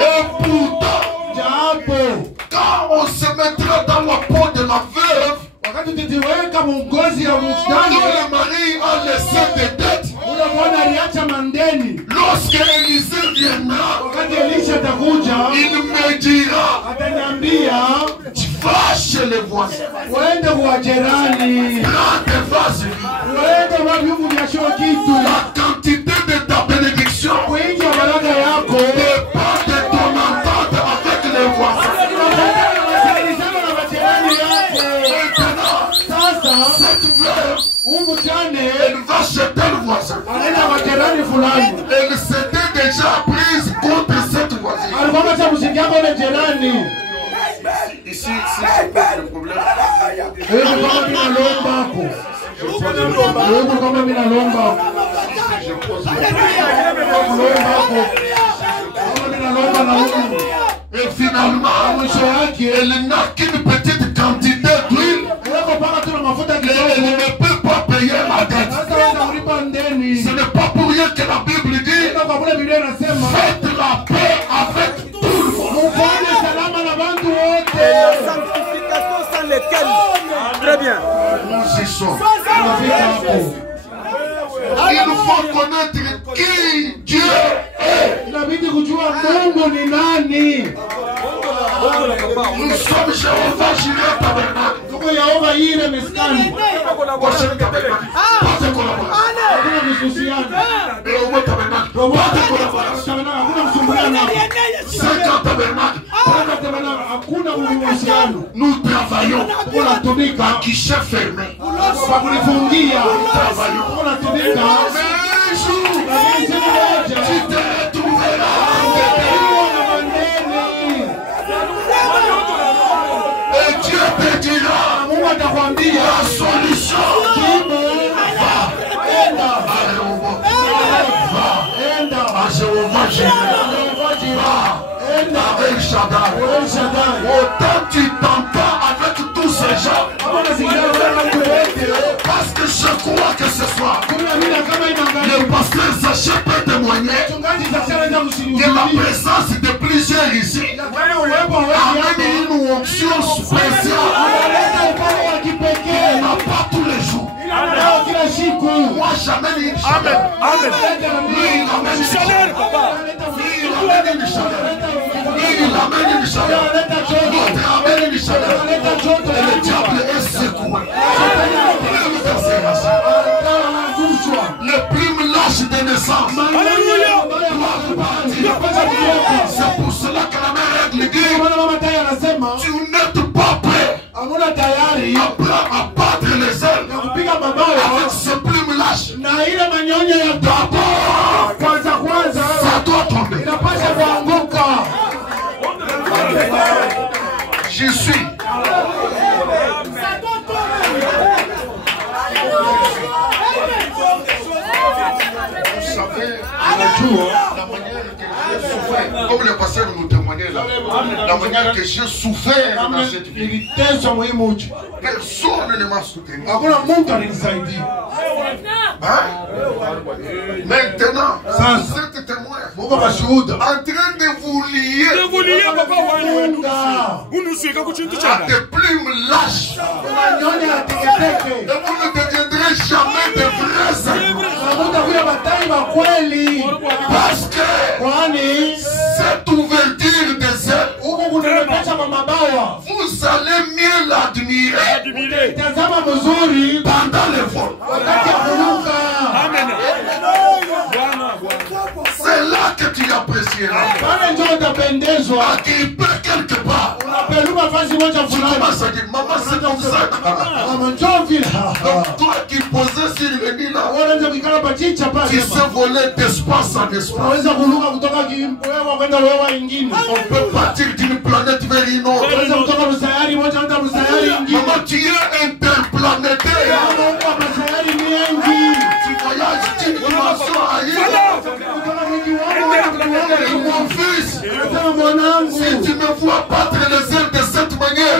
Et pourtant, quand on se mettra dans la peau de la veuve, quand le mari a laissé des dettes, lorsque Élisée viendra, il me dira, tu vas chez les voisins, prends tes vases, la quantité de ta bénédiction dépend de ton entente avec les voisins. Elle va chez tel voisin. Elle s'était déjà prise contre cette voisine. Ici, je pose le problème. Et finalement, elle n'a qu'une petite quantité d'huile. Elle ne peut pas payer la dette. Ce n'est pas pour rien que la Bible dit faites la paix avec tout le monde. Et la sanctification sans lesquelles. Très bien. Nous y sommes. Il faut connaître qui Dieu est. Nous sommes Jéhovah Jireh Tabernacle. Nous travaillons à guichet fermé. Nous travaillons. Mais un jour, tu te retrouveras. Et Dieu te dira la solution. Va à Jéhovah Jireh. Va à El Shaddai. Autant tu t'entends avec tous ces gens. Parce que je crois que ce soir, le pasteur Zaché peut témoigner que la présence de plusieurs ici amène une onction spéciale. Il n'a pas tous les jours. Moi j'amène une chaleur. Lui il amène une chaleur. Il amène une chaleur. L'autre amène une chaleur. Et le diable est secoué. Le plume lâche de naissance. C'est pour cela que la mère règle dit tu n'es pas prêt à battre les ailes avec ce plume lâche. D'abord ça doit tomber. Je suis la manière que j'ai souffert, comme le pasteur nous témoignait là, la manière que j'ai souffert dans cette vie. Personne ne m'a soutenu. Maintenant, vous êtes témoin en train de vous lier à des plumes lâches. Et vous ne deviendrez jamais de vrais amis. Parce que cette ouverture des ailes, vous allez mieux l'admirer pendant le vol. C'est là que tu apprécieras. Agrippé quelque part. Tu commences à dire, maman, c'est comme ça. Donc toi qui posais sur le nid là, tu sais voler d'espace en espace. On peut partir d'une planète vers une autre. Maman, tu es interplanétaire. Tu voyages d'une dimension ailleurs. Mon fils, si tu me vois battre les ailes de cette manière,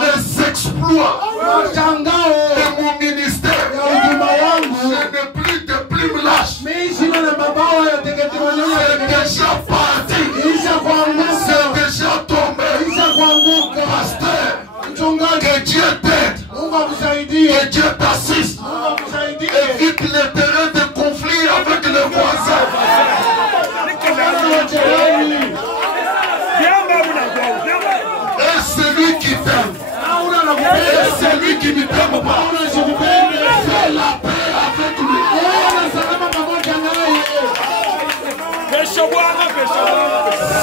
les exploits de mon ministère, je n'ai plus de plumes lâches. C'est déjà parti. C'est déjà tombé. Pasteur, que Dieu t'aide, que Dieu t'assiste. Évite les terrains de conflit avec les voisins. Et celui qui t'aime, et celui qui ne t'aime pas, fais la paix avec lui.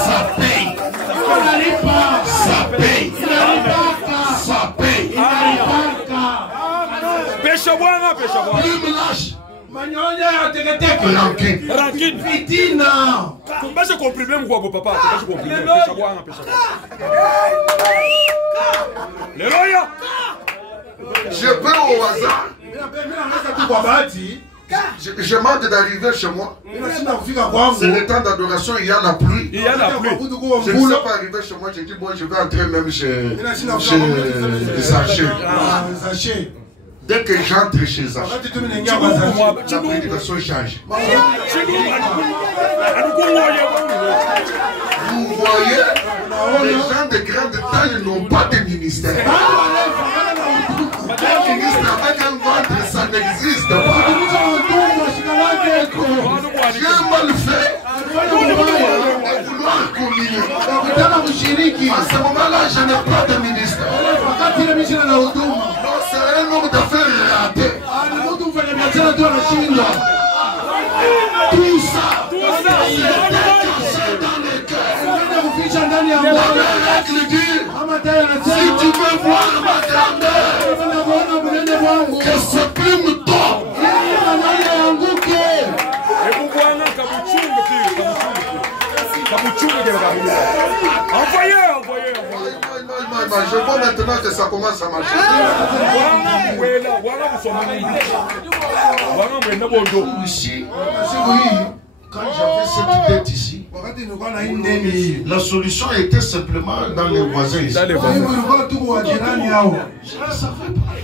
Ça paye. Ça paye. Ça paye. Plume lâche. Rancune. Fitina. Je comprends même quoi, papa. Je comprends. Je vais au hasard. Je manque d'arriver chez moi. C'est le temps d'adoration, il y a la pluie. Je ne sais pas arriver chez moi, je dis bon, je vais entrer même chez Zaché. Dès que j'entre chez Zaché, la prédication change. Vous voyez, les gens de grande taille n'ont pas de ministère. Un ministre avec un ventre, ça n'existe pas. J'ai mal fait de vouloir communier. À ce moment-là, je n'ai pas de ministère. Donc c'est un homme d'affaires raté. Tout ça, c'est caché dans les cœurs. Si tu veux voir ma grandeur, que ce plume tombe. Je vois maintenant que ça commence à marcher. Ici, quand j'avais cette tête ici, la solution était simplement dans les voisins ici. Je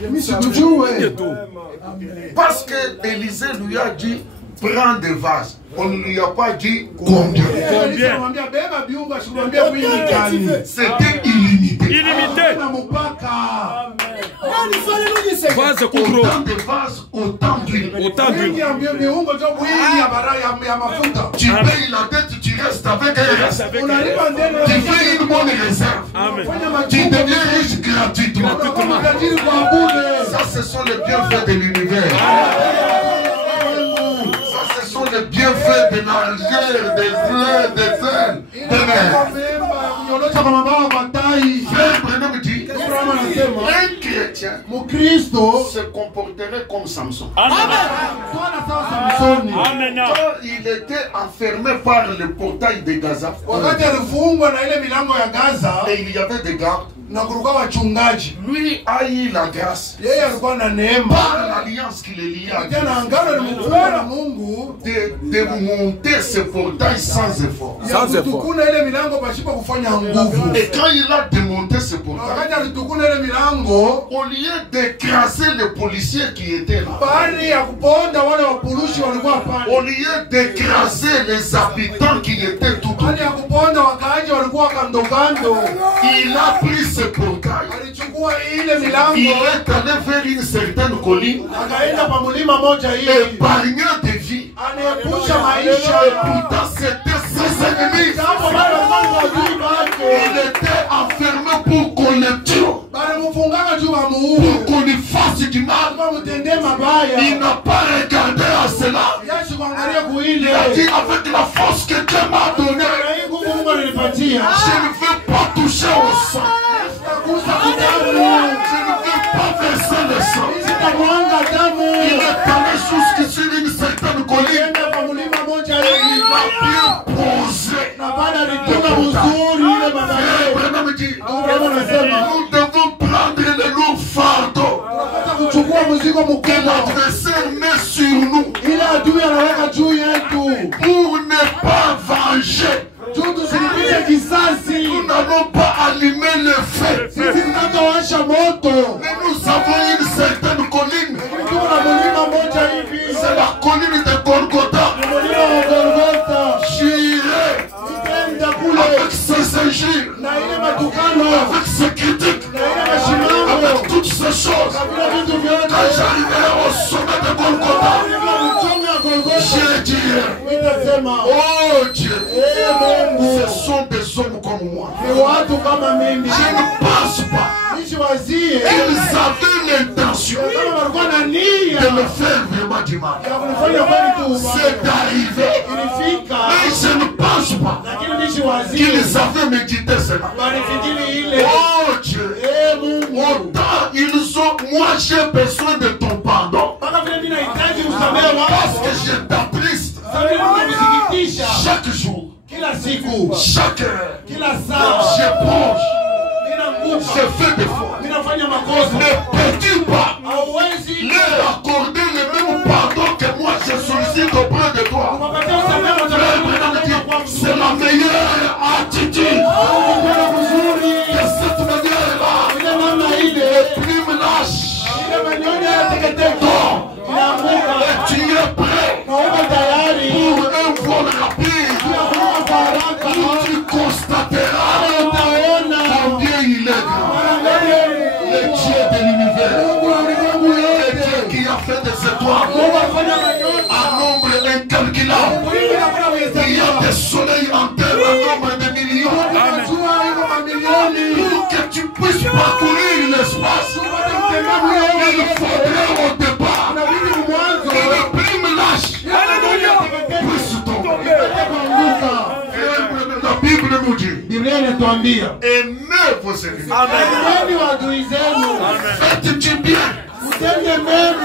ne savais pas. Parce que Élisée lui a dit, prends des vases. On ne lui a pas dit combien. C'était illimité. Autant de vases, autant d'huile. Tu payes la dette, tu restes avec un reste. Tu fais une bonne réserve. Tu deviens riche gratuitement. Ça, ce sont les bienfaits de l'univers. Ce sont les bienfaits de la guerre, des fleurs, des ailes, des mers. Frère Branham dit, un chrétien se comporterait comme Samson. Quand il était enfermé par le portail de Gaza, et il y avait des gardes, lui a eu la grâce par l'alliance qu'il est lié à Dieu de monter ce portail sans effort. Et quand il a démonté ce portail, au lieu d'écraser les policiers qui étaient là, au lieu d'écraser les habitants qui étaient tout autour, il a pris ce portail, il est allé vers une certaine colline, épargnant des vies. Et pourtant c'était ses ennemis. Il était enfermé pour qu'on le tue, pour qu'on lui fasse du mal. Il n'a pas regardé à cela. Il a dit avec la force que Dieu m'a donnée, je ne veux pas toucher au sang. Je ne veux pas verser le sang. Il est allé jusqu'à sur une certaine colline. Il va bien poser. Nous devons prendre le lourd fardeau que l'adversaire met sur nous pour ne pas venger. Nous n'allons pas allumer le feu. Mais nous avons une certaine colline. C'est la colline de Golgotha. J'irai avec ses injures, avec ses critiques, avec toutes ces choses. Quand j'arriverai au sommet de Golgotha, je dirai, oh Dieu, ce sont des hommes comme moi. Je ne pense pas qu'ils avaient l'intention de me faire vraiment du mal. C'est arrivé. Mais je ne pense pas qu'ils avaient médité cela. Oh Dieu, autant ils ont, moi j'ai besoin de ton pardon. Parce que je t'attriste chaque jour, chaque heure, j'éponge, je fais des fois. Ne peux-tu pas leur accorder le même pardon que moi je sollicite auprès de toi? C'est la meilleure attitude. De cette manière-là, les plumes lâchent. Tu es prêt pour un vol rapide où tu constateras combien il est grand. Le Dieu de l'univers, le Dieu qui a fait des étoiles à nombre incalculable. Il y a des soleils en terre à nombre de millions. Pour que tu puisses parcourir l'espace, il faudrait au départ que le plume lâche puisse tomber. La Bible nous dit, aimez vos ennemis, faites du bien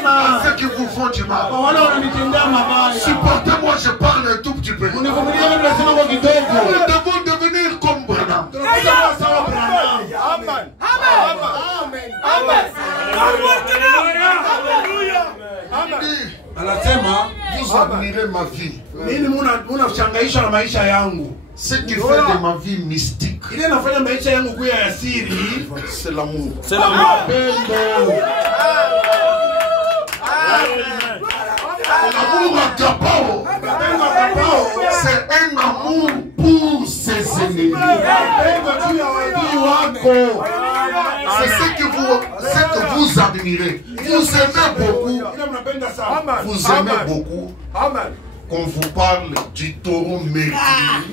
à ceux qui vous font du mal. Supportez-moi, je parle un tout petit peu. Nous devons devenir comme Branham. Amen. Anasema vous admirez ma vie. nini munashangaisha na maisha yangu. Ce qui fait de ma vie mystique, ile nafanya maisha yangu kuwa ya siri, c'est l'amour. C'est l'amour. L'amour agapao, c'est un amour pour ses ennemis. C'est ce que vous admirez. Vous aimez beaucoup. Vous aimez beaucoup qu'on vous parle du taureau meurtrier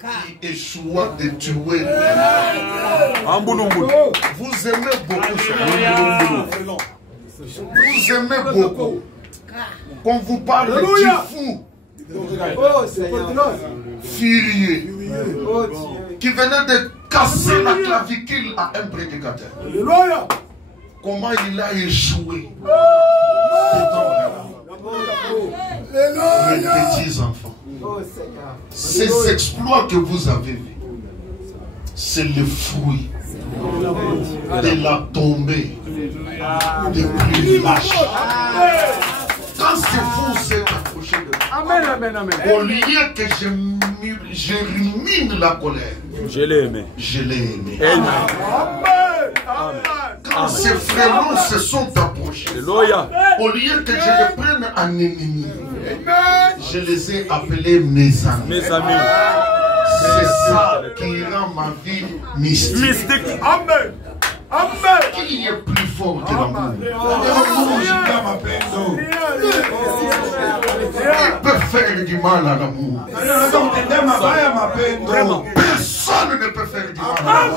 qui échoua de tuer. Vous aimez beaucoup ce taureau. Vous aimez beaucoup qu'on vous parle du fou furieux qui venait de casser la clavicule à un prédicateur. Comment il a échoué. Mes petits enfants, ces exploits que vous avez vus, c'est le fruit de la tombée des plus lâches. Quand c'est vous êtes approché de moi, au lieu que je rumine la colère, je l'ai aimé. Je l'ai aimé. Quand ces frères se sont approchés, au lieu que je les prenne en ennemi, je les ai appelés mes amis. Mes amis. C'est ça qui rend ma vie mystique. Amen. Amen. Qui est plus fort que l'amour? Qui peut faire du mal à l'amour? Vraiment. Personne. personne ne peut faire du mal.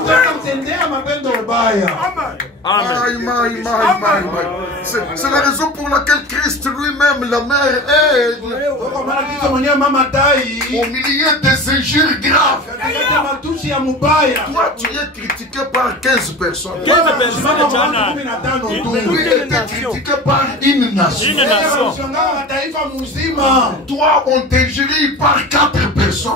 C'est la raison pour laquelle Christ lui-même, la mère, est au milieu des injures graves. Toi, tu es critiqué par 15 personnes. Lui était critiqué par une nation. Toi, on t'injurie par 4 personnes.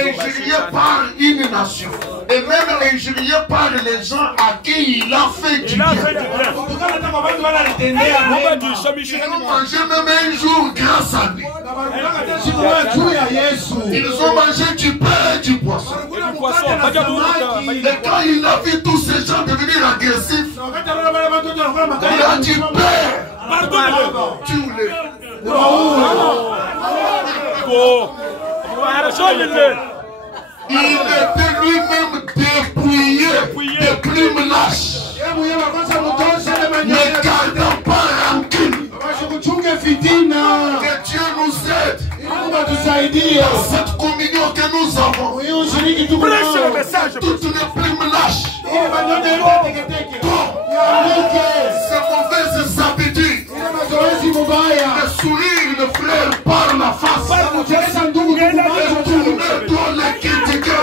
Injurié par une nation. Et même injurié par les gens à qui il a fait du bien. Ils ont mangé même un jour grâce à lui. Ils ont mangé du pain et du poisson. Et quand il a vu tous ces gens devenir agressifs, il a dit Père, tue-les. Il était lui-même dépouillé de plumes lâches. Ne gardant pas rancune. Que Dieu nous aide dans cette communion que nous avons. Toutes les plumes lâches, ces mauvaises habitudes, le sourire de frère par la face, les critiquer,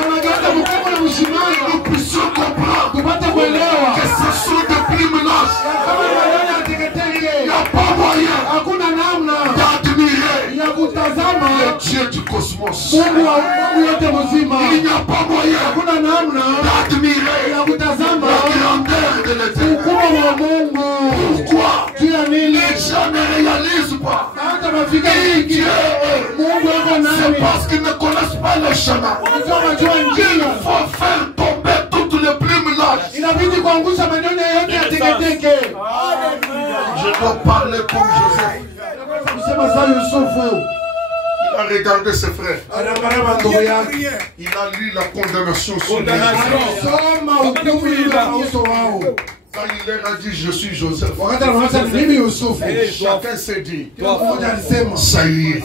nous puissions comprendre que ce sont des plumes lâches. Il n'y a pas moyen d'admirer le Dieu du cosmos. Il n'y a pas moyen d'admirer la grandeur de l'éternel. Pourquoi les gens ne réalisent pas qui Dieu est? C'est parce qu'ils ne connaissent pas le chemin. Il faut faire tomber toutes les plumes lâches. Je dois parler comme Joseph. Il a regardé ses frères. Il a lu la condamnation sur lui. Quand il leur a dit je suis Joseph, chacun s'est dit ça y est.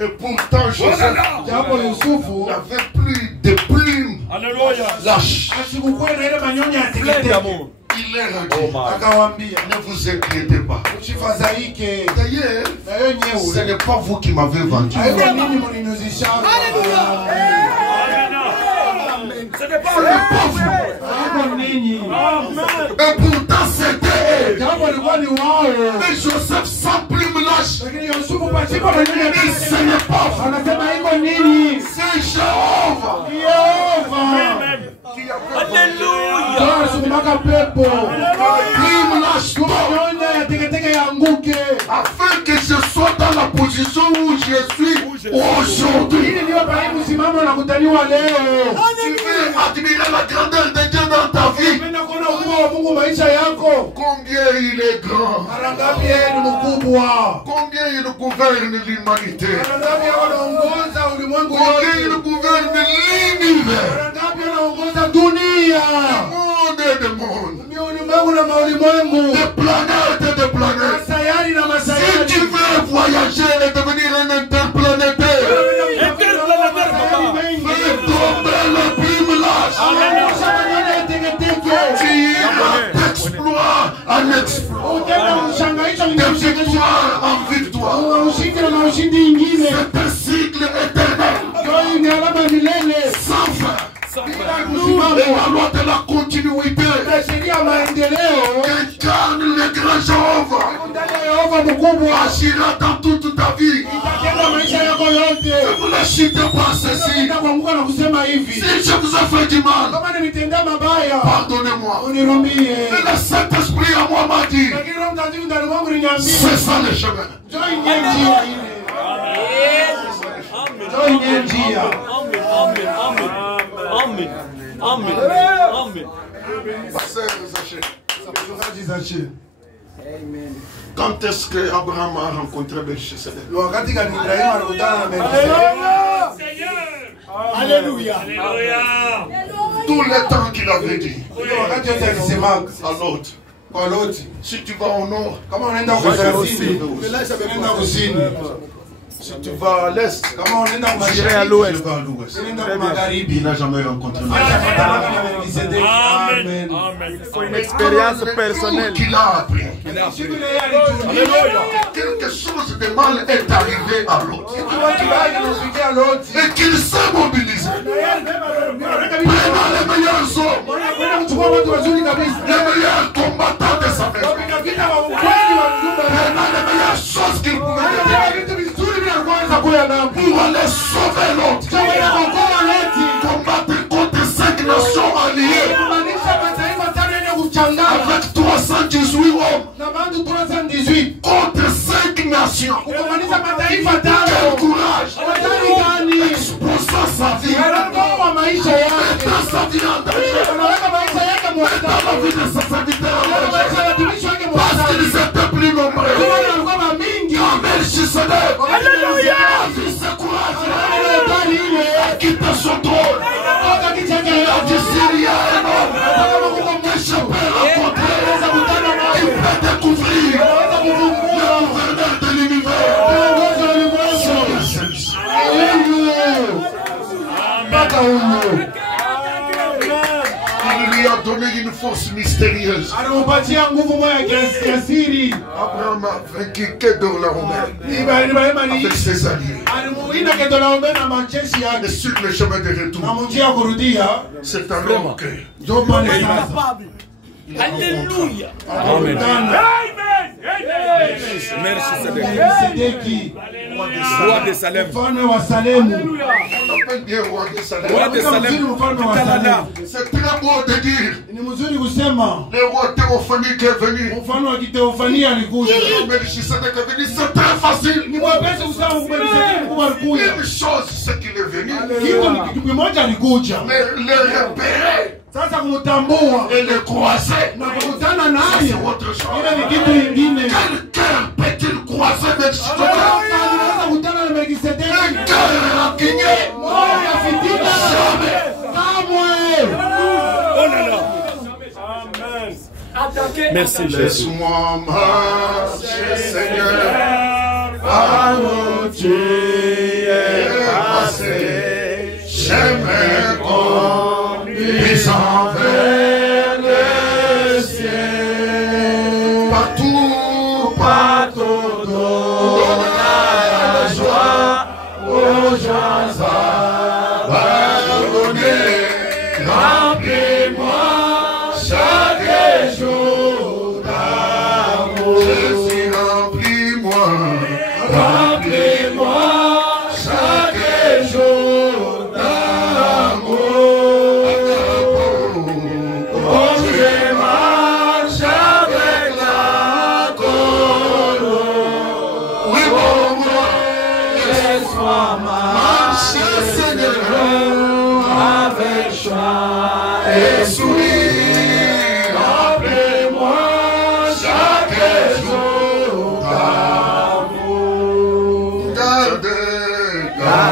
Et pourtant Joseph n'avait plus de plumes lâches. Il leur a dit, ne vous inquiétez pas. D'ailleurs, ce n'est pas vous qui m'avez vendu. Ce n'est pas vous. Et pourtant c'était. Mais Joseph sans plume lâche. Ce n'est pas vous. C'est Jéhovah. Alléluia. Afin que je sois dans la position où je suis aujourd'hui. Tu veux admirer la grandeur de Dieu dans ta vie. Combien il est grand. Combien il gouverne l'humanité. Combien il gouverne l'univers. Des mondes, des planètes et des planètes. Si tu veux voyager et devenir un interplanétaire, fais tomber le plume lâche. Tu iras d'exploit en exploit, de victoire en victoire. C'est un cycle éternel, sans fin. Et la loi de la continuité incarne le grand Jéhovah. Agira dans toute ta vie. Ne vous ne chutez pas ceci. Si je vous ai fait du mal, pardonnez-moi. Et le Saint-Esprit à moi m'a dit, c'est ça le chemin. Amen. Amen. Amen. Quand est-ce que Abraham a rencontré Melchisedec? Alléluia. Tout le temps qu'il avait dit à l'autre, Si tu vas au nord, si tu vas à l'est, J'irai à l'ouest. Il n'a jamais rencontré Amen. Il faut une expérience personnelle. qu'il a appris. Quelque chose de mal est arrivé à l'autre. Et qu'il s'est mobilisé. Prenant les meilleurs hommes, les meilleurs combattants de sa maison. Prenant les meilleures choses qu'il pouvait dire pour aller sauver l'autre. Combattre contre 5 nations alliées avec 318 hommes contre 5 nations. Quel courage! Exposant sa vie, mettant sa vie en danger, mettant la vie de sa serviteur en danger, parce qu'ils étaient plus nombreux. Quand Melchisedec a vu ce courage, il a quitté son trône. Il a dit s'il y a un homme que je peux rencontrer, il peut découvrir le gouverneur de l'univers. Il lui a donné une force mystérieuse. Abraham a vaincu Kedorlaomer avec ses alliés. Et sur le chemin de retour, c'est alors que Alléluia. Amen. Merci Roi de Salem. on appelle bien roi de Salem. Roi de Salem. C'est très beau de dire le roi théophanique est venu. Melchisedec est venu, c'est très facile. Une chose, c'est qu'il est venu. Mais le repérer et le croiser, c'est autre chose. Quelqu'un peut-il croiser Melchisedec? Un cœur rancunier? Jamais. Oh là là. Merci Jésus. Laisse-moi marcher, Seigneur, par où tu es passé. Chemin conduisant vers le ciel. Partout, donne la joie aux gens abandonnés. Remplis-moi chaque jour d'amour. Jésus, remplis-moi chaque jour d'amour. Oh, je marche avec la colonne. Oui, bon, moi, laisse-moi marcher, Seigneur, avec joie et sourire. Rappelez-moi chaque jour d'amour.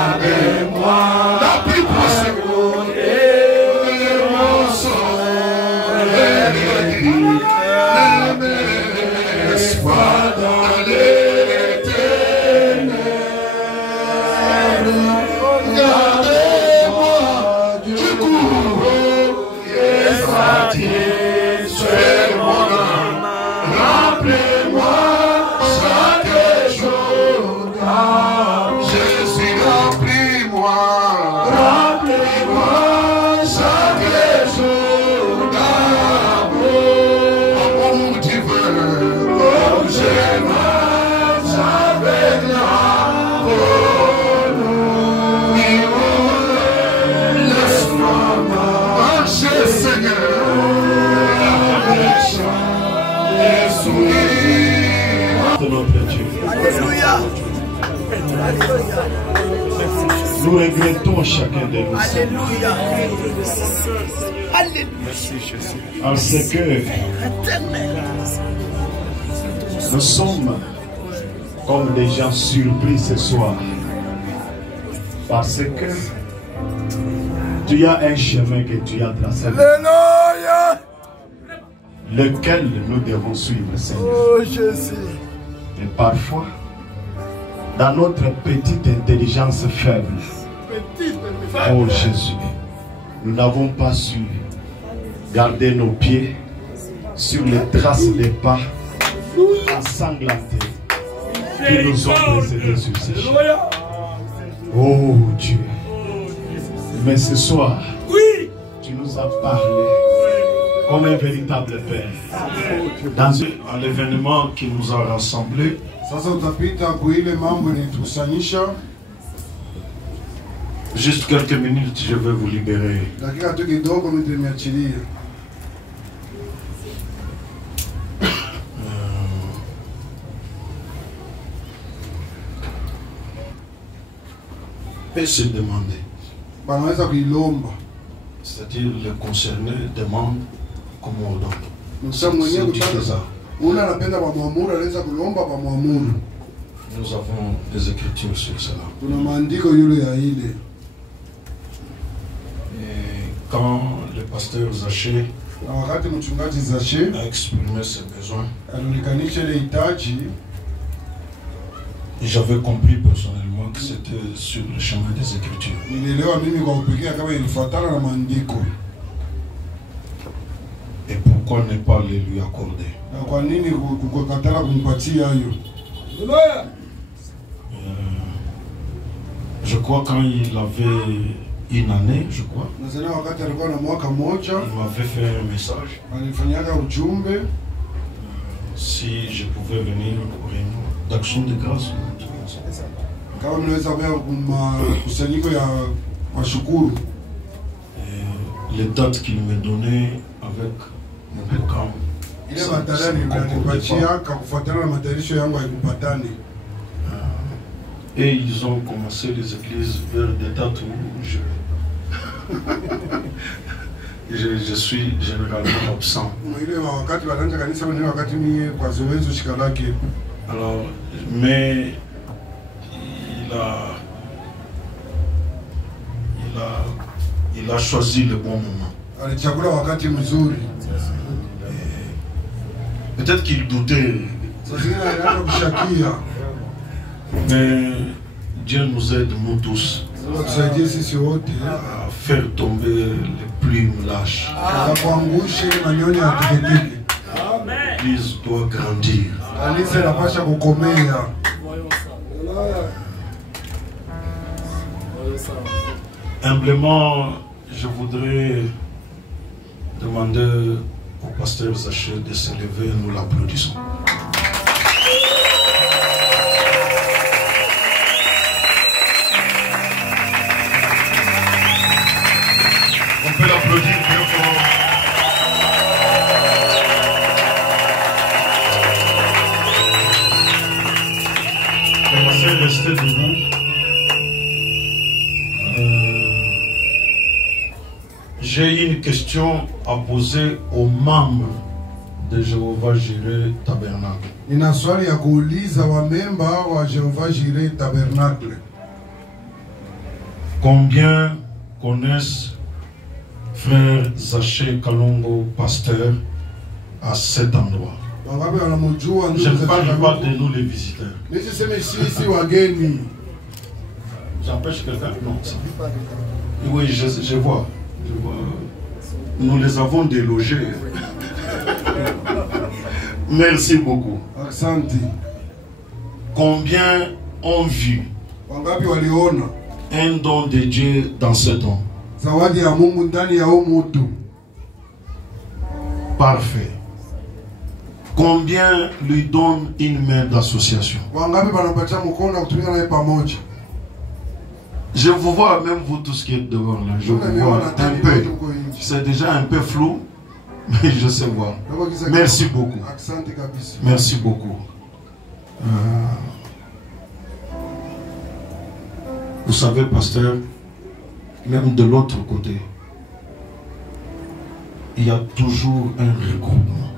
Gardez-moi la plus possible et mon soleil, l'espoir dans l'éternel. Gardez-moi du courroux et satisfait mon âme. Rappelez-moi chaque jour d'amour. Jésus, remplis-moi chaque jour d'amour. Amour divin, comme je marche avec la colonne. Laisse-moi marcher, Seigneur, avec joie et sourire. De notre Dieu. Alléluia. Nous regrettons chacun de nous. Alléluia. Alléluia. Merci Jésus. Parce que Éternel. nous sommes comme des gens surpris ce soir. Parce que tu as un chemin que tu as tracé. Alléluia. lequel nous devons suivre, Seigneur. Oh Jésus. Et parfois, dans notre petite intelligence faible, oh Jésus, nous n'avons pas su garder nos pieds sur les traces des pas ensanglantés qui nous ont précédés sur ces chemins. Oh Dieu. Mais ce soir, tu nous as parlé comme un véritable Père. Dans l'événement qui nous a rassemblés, juste quelques minutes, je vais vous libérer. Peut se demander. C'est-à-dire les concernés demandent comment on donne. Nous avons des écritures sur cela. Et quand le pasteur Zaché a exprimé ses besoins, j'avais compris personnellement que c'était sur le chemin des Écritures. Et pourquoi ne pas les lui accorder? Je crois quand il avait une année, je crois, il m'avait fait un message. Si je pouvais venir au réunion d'action de grâce. Les dates qu'il me donnait avec mon programme, et ils ont commencé les églises vers des dates où je suis généralement absent. Alors, mais il a choisi le bon moment. Peut-être qu'il doutait. Mais Dieu nous aide, nous tous, à faire tomber les plumes lâches. L'Église doit grandir. Humblement, je voudrais demander au pasteur Zaché de se lever et nous l'applaudissons. On peut l'applaudir bien fort. Commencez à rester debout. J'ai une question à poser aux membres de Jéhovah Jireh Tabernacle. Nina swali ya kuuliza wa memba wa Jéhovah Jireh Tabernacle. Combien connaissent frère Zaché Kalongo, pasteur, à cet endroit? Je ne parle pas de nous les visiteurs. J'empêche quelqu'un? Non. Oui, je vois. Nous les avons délogés. Merci beaucoup. Combien ont vu un don de Dieu dans ce don? Parfait. Combien lui donne une main d'association? Je vous vois, même vous tous qui êtes dehors là, je vous vois un peu. C'est déjà un peu flou, mais je sais voir. Merci beaucoup. Merci beaucoup. Vous savez, pasteur, même de l'autre côté, il y a toujours un regroupement.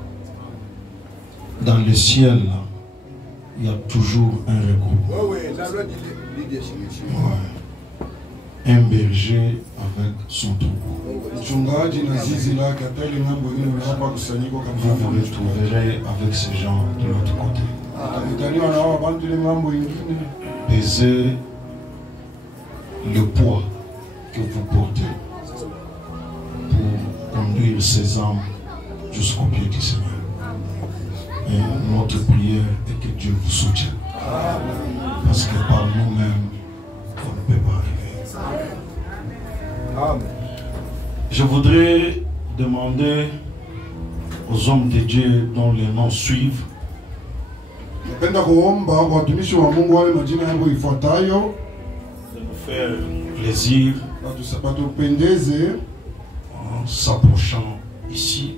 Dans le ciel, là, il y a toujours un regroupement. Ouais. un berger avec son troupeau. Vous vous retrouverez avec ces gens de l'autre côté. Pesez le poids que vous portez pour conduire ces âmes jusqu'au pied du Seigneur. Et notre prière est que Dieu vous soutienne. Parce que par nous-mêmes, on ne peut pas arriver. Amen. Je voudrais demander aux hommes de Dieu dont les noms suivent de nous faire plaisir en s'approchant ici.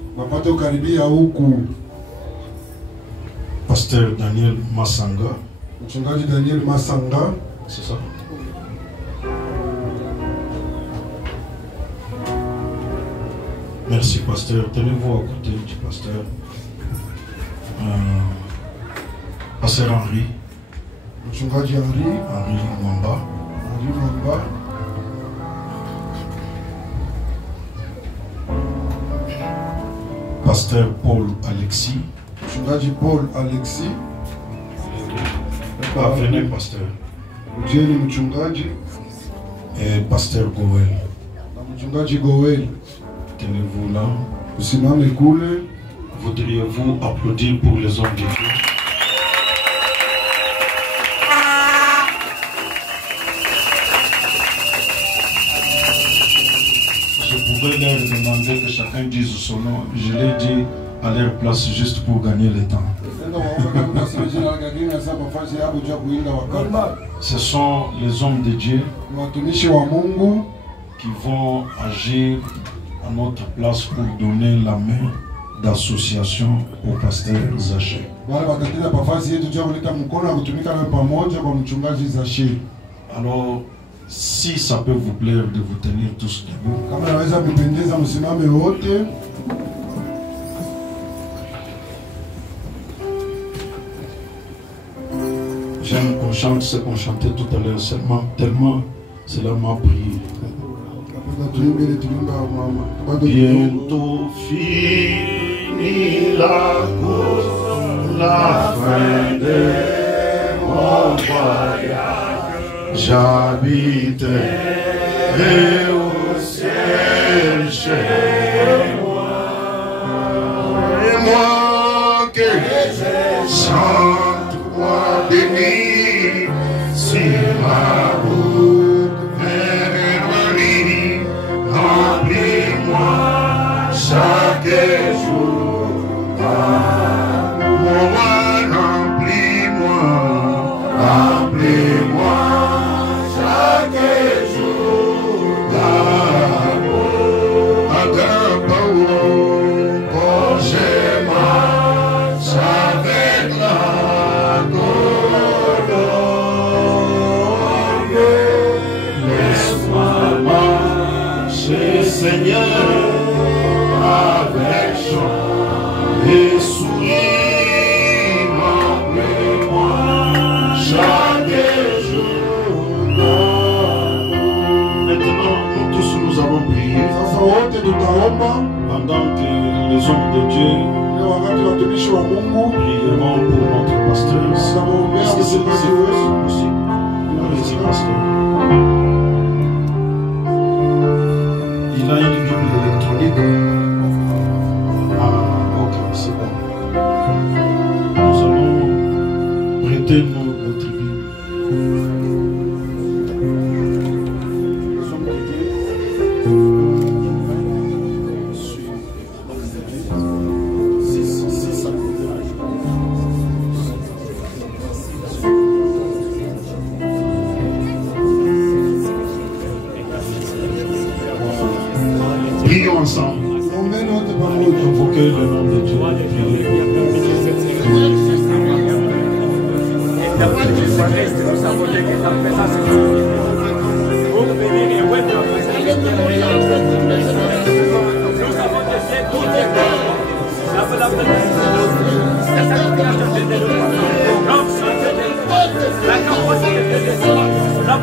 Pasteur Daniel Massanga. Daniel Massanga. C'est ça. Merci, pasteur. Tenez-vous à côté du pasteur. Pasteur Henri. Henri Mwamba. Pasteur Paul Alexis. Paul Alexis. Venez, pasteur. Et pasteur Goël. Tenez-vous là. Voudriez-vous applaudir pour les hommes de Dieu? Je pouvais leur demander que chacun dise son nom. Je l'ai dit à leur place juste pour gagner le temps. Ce sont les hommes de Dieu qui vont agir à notre place pour donner la main d'association au pasteur Zaché. Alors, si ça peut vous plaire de vous tenir tous debout. J'aime qu'on chante ce qu'on chantait tout à l'heure, seulement tellement cela m'a pris. Bientôt fini la course, la fin de mon voyage. J'habiterai au ciel chez moi. Et moi que je chante, moi béni sur ma route vers Marie. Remplis-moi chaque jour. Mon roi, remplis-moi chaque jour d'amour. Agapao, quand je marche avec la colombe, laisse-moi marcher, Seigneur, avec chant et sourire. Remplis-moi chaque jour d'amour. Maintenant, nous tous nous avons prié pendant que les hommes de Dieu prieront pour notre pasteur. Est-ce que c'est possible? Allez-y, pasteur. Il a une Bible électronique. Ah, ok, c'est bon. Nous allons prêter notre Bible. Prions ensemble. Invoquez le nom de Dieu. La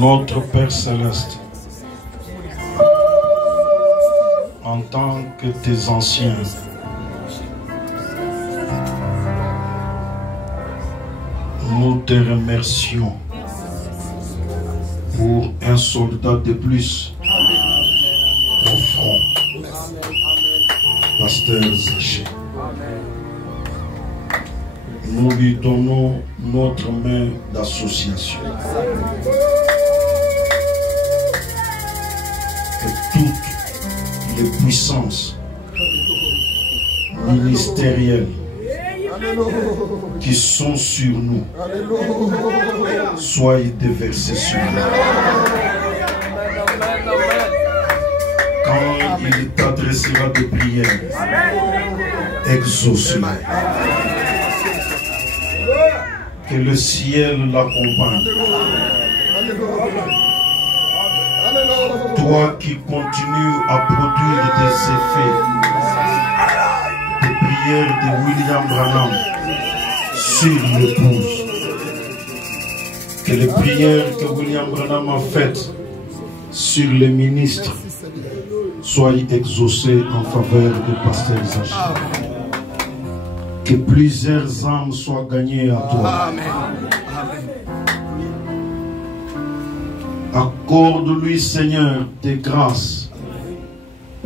Notre Père Céleste, en tant que tes anciens, nous te remercions pour un soldat de plus au front, Pasteur Zaché. Nous lui donnons notre main d'association. Que toutes les puissances ministérielles qui sont sur nous soient déversées sur nous. Quand il t'adressera des prières, exauce-les. Que le ciel l'accompagne. Toi qui continues à produire des effets, des prières de William Branham sur l'épouse. Que les prières que William Branham a faites sur les ministres soient exaucées en faveur du pasteur Zaché. Que plusieurs âmes soient gagnées à toi. Amen. Accorde-lui, Seigneur, tes grâces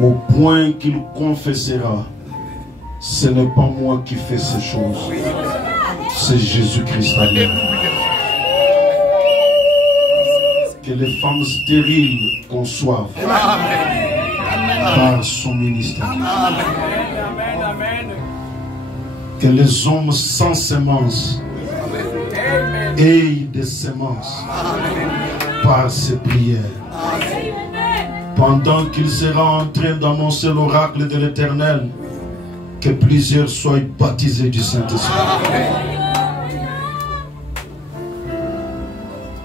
au point qu'il confessera. Ce n'est pas moi qui fais ces choses. C'est Jésus-Christ. Que les femmes stériles conçoivent par son ministère. Que les hommes sans semences aient des semences par ses prières. Pendant qu'il sera en train d'annoncer l'oracle de l'Éternel, Que plusieurs soient baptisés du Saint-Esprit.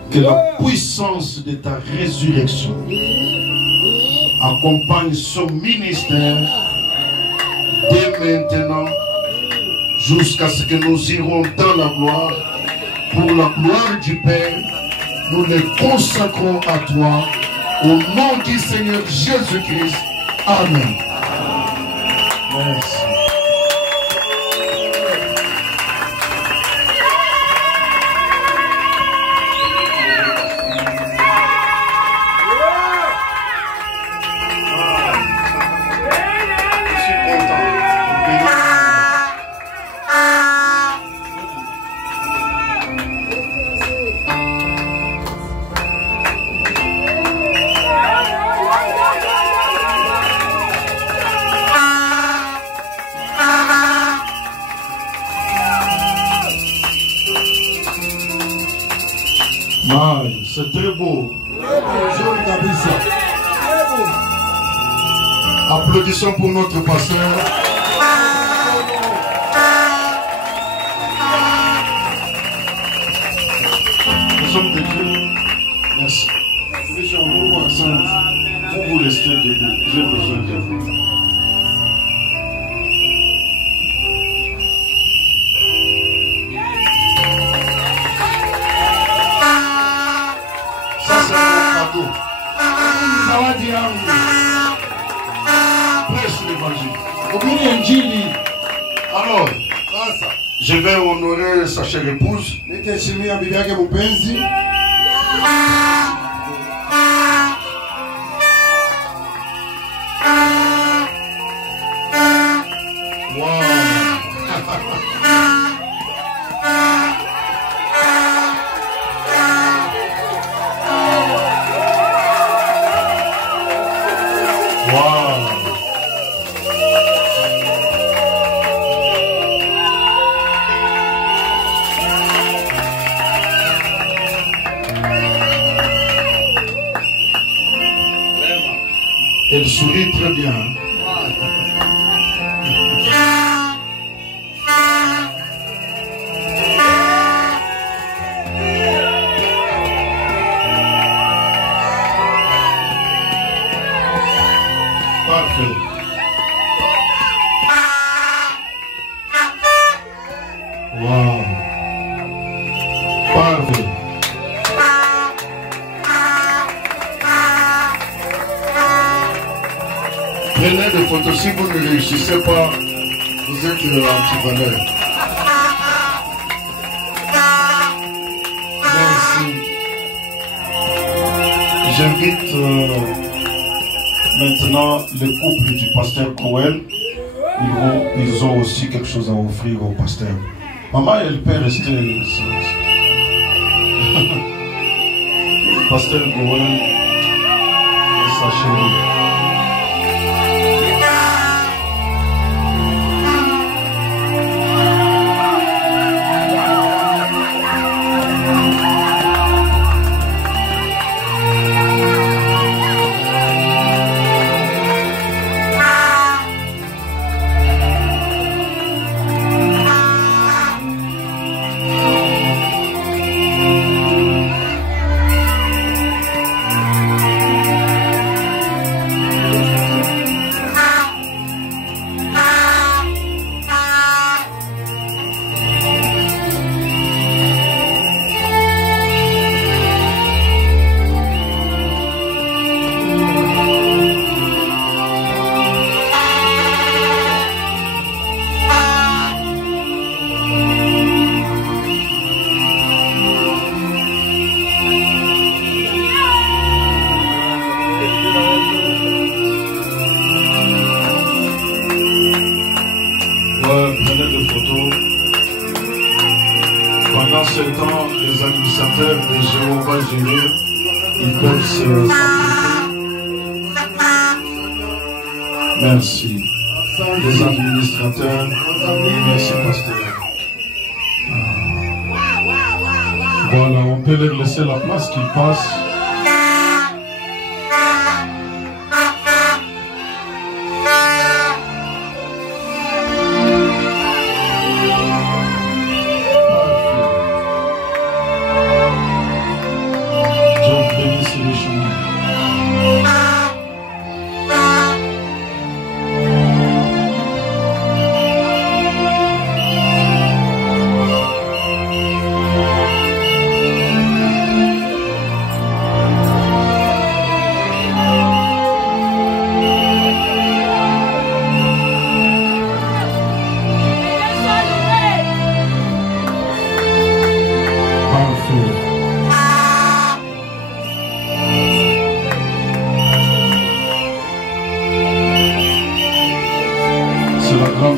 Que la puissance de ta résurrection accompagne son ministère dès maintenant jusqu'à ce que nous irons dans la gloire. Pour la gloire du Père, nous les consacrons à toi au nom du Seigneur Jésus-Christ. Amen. Merci. C'est très beau. Applaudissons pour notre pasteur. Nous sommes des dieux. Merci. Vous restez debout. J'ai besoin de vous. Alors, je vais honorer sa chère épouse. Elle sourit très bien. Parfait. Wow. Parfait. Prenez des photos. Si vous ne réussissez pas, vous êtes anti-valeur. Merci. J'invite maintenant le couple du pasteur Coel. Ils ont aussi quelque chose à offrir au pasteur. Maman, elle peut rester. Le pasteur Coel et sa chérie. Prenez des photos. Pendant ce temps, les administrateurs de Jéhovah Jireh, ils peuvent se s'appliquer. Merci. Les administrateurs, merci pasteur. Voilà, on peut leur laisser la place qu'ils passent.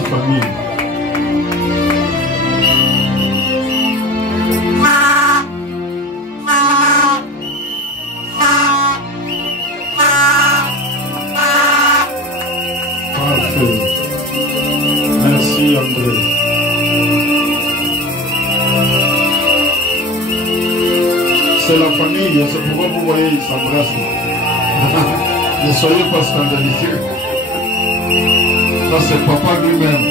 famille. Parfait. Merci André. C'est la famille, c'est pourquoi vous voyez, ils s'embrassent. Ne soyez pas scandalisés. Ça, c'est papa lui-même.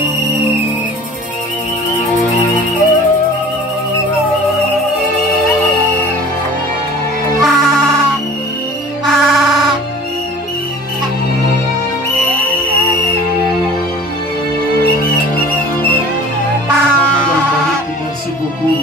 Merci beaucoup.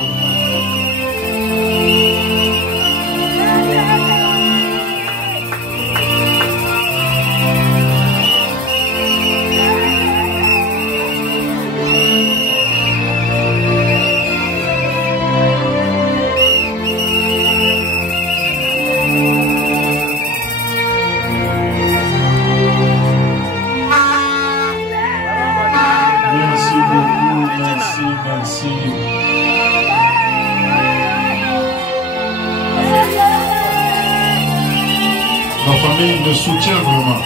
Merci beaucoup, merci. Ma famille me soutient vraiment.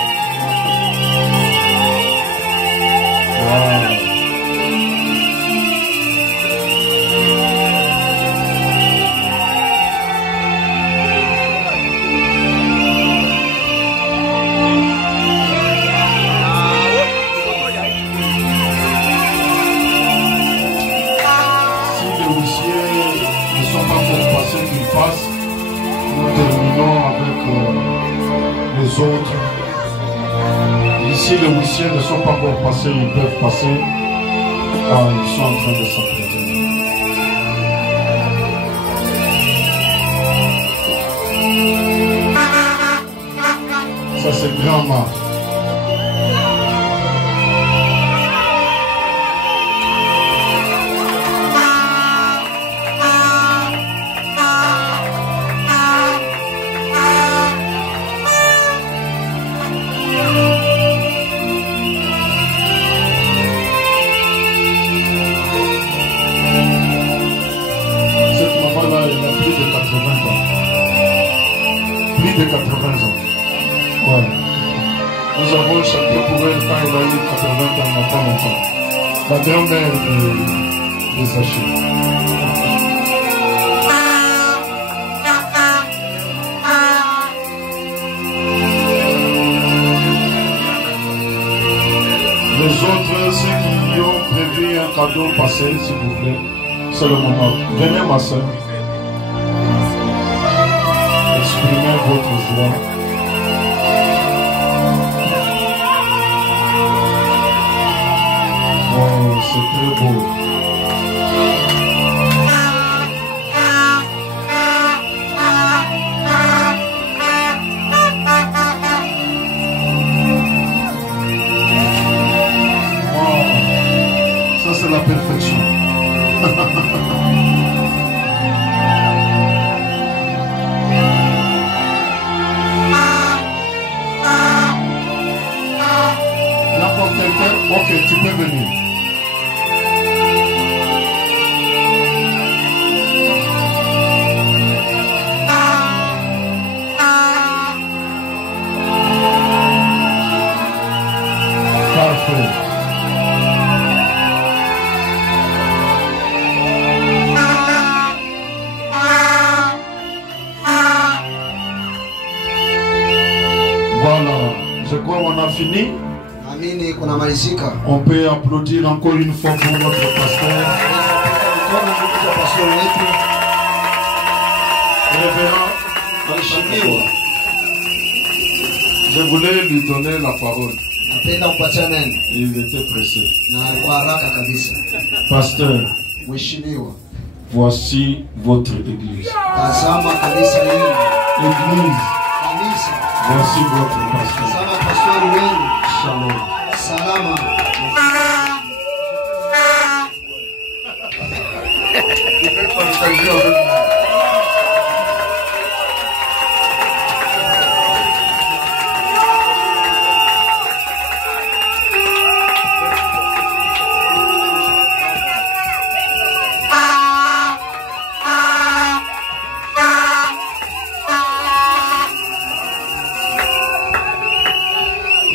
Wow. Nous terminons avec les autres. Ici, les huissiers ne sont pas encore passés, ils peuvent passer. Ah, ils sont en train de s'entretenir. Ça, c'est grand-mère. Plus de 80 ans. Ouais. Nous avons chanté pour elle quand elle a eu 80 ans, il n'y a pas longtemps. La grand-mère de Zaché. Les autres, ceux qui ont prévu un cadeau passé, s'il vous plaît, c'est le moment. Venez, ma soeur. Exprimez votre joie. Oh, c'est très beau. Oh, ça c'est la perfection. Ok, tu peux venir. Parfait. Voilà, je crois qu'on a fini. On peut applaudir encore une fois pour notre pasteur. Révérend, je voulais lui donner la parole. Il était pressé. Pasteur, voici votre église. Église, voici votre pasteur. Shalom. Salama.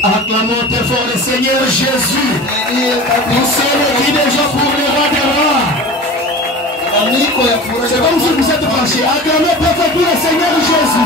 Acclamons très fort le Seigneur Jésus. Nous sommes qui déjà pour le roi des rois. C'est comme si vous êtes branchés. Acclamez très fort pour le Seigneur Jésus.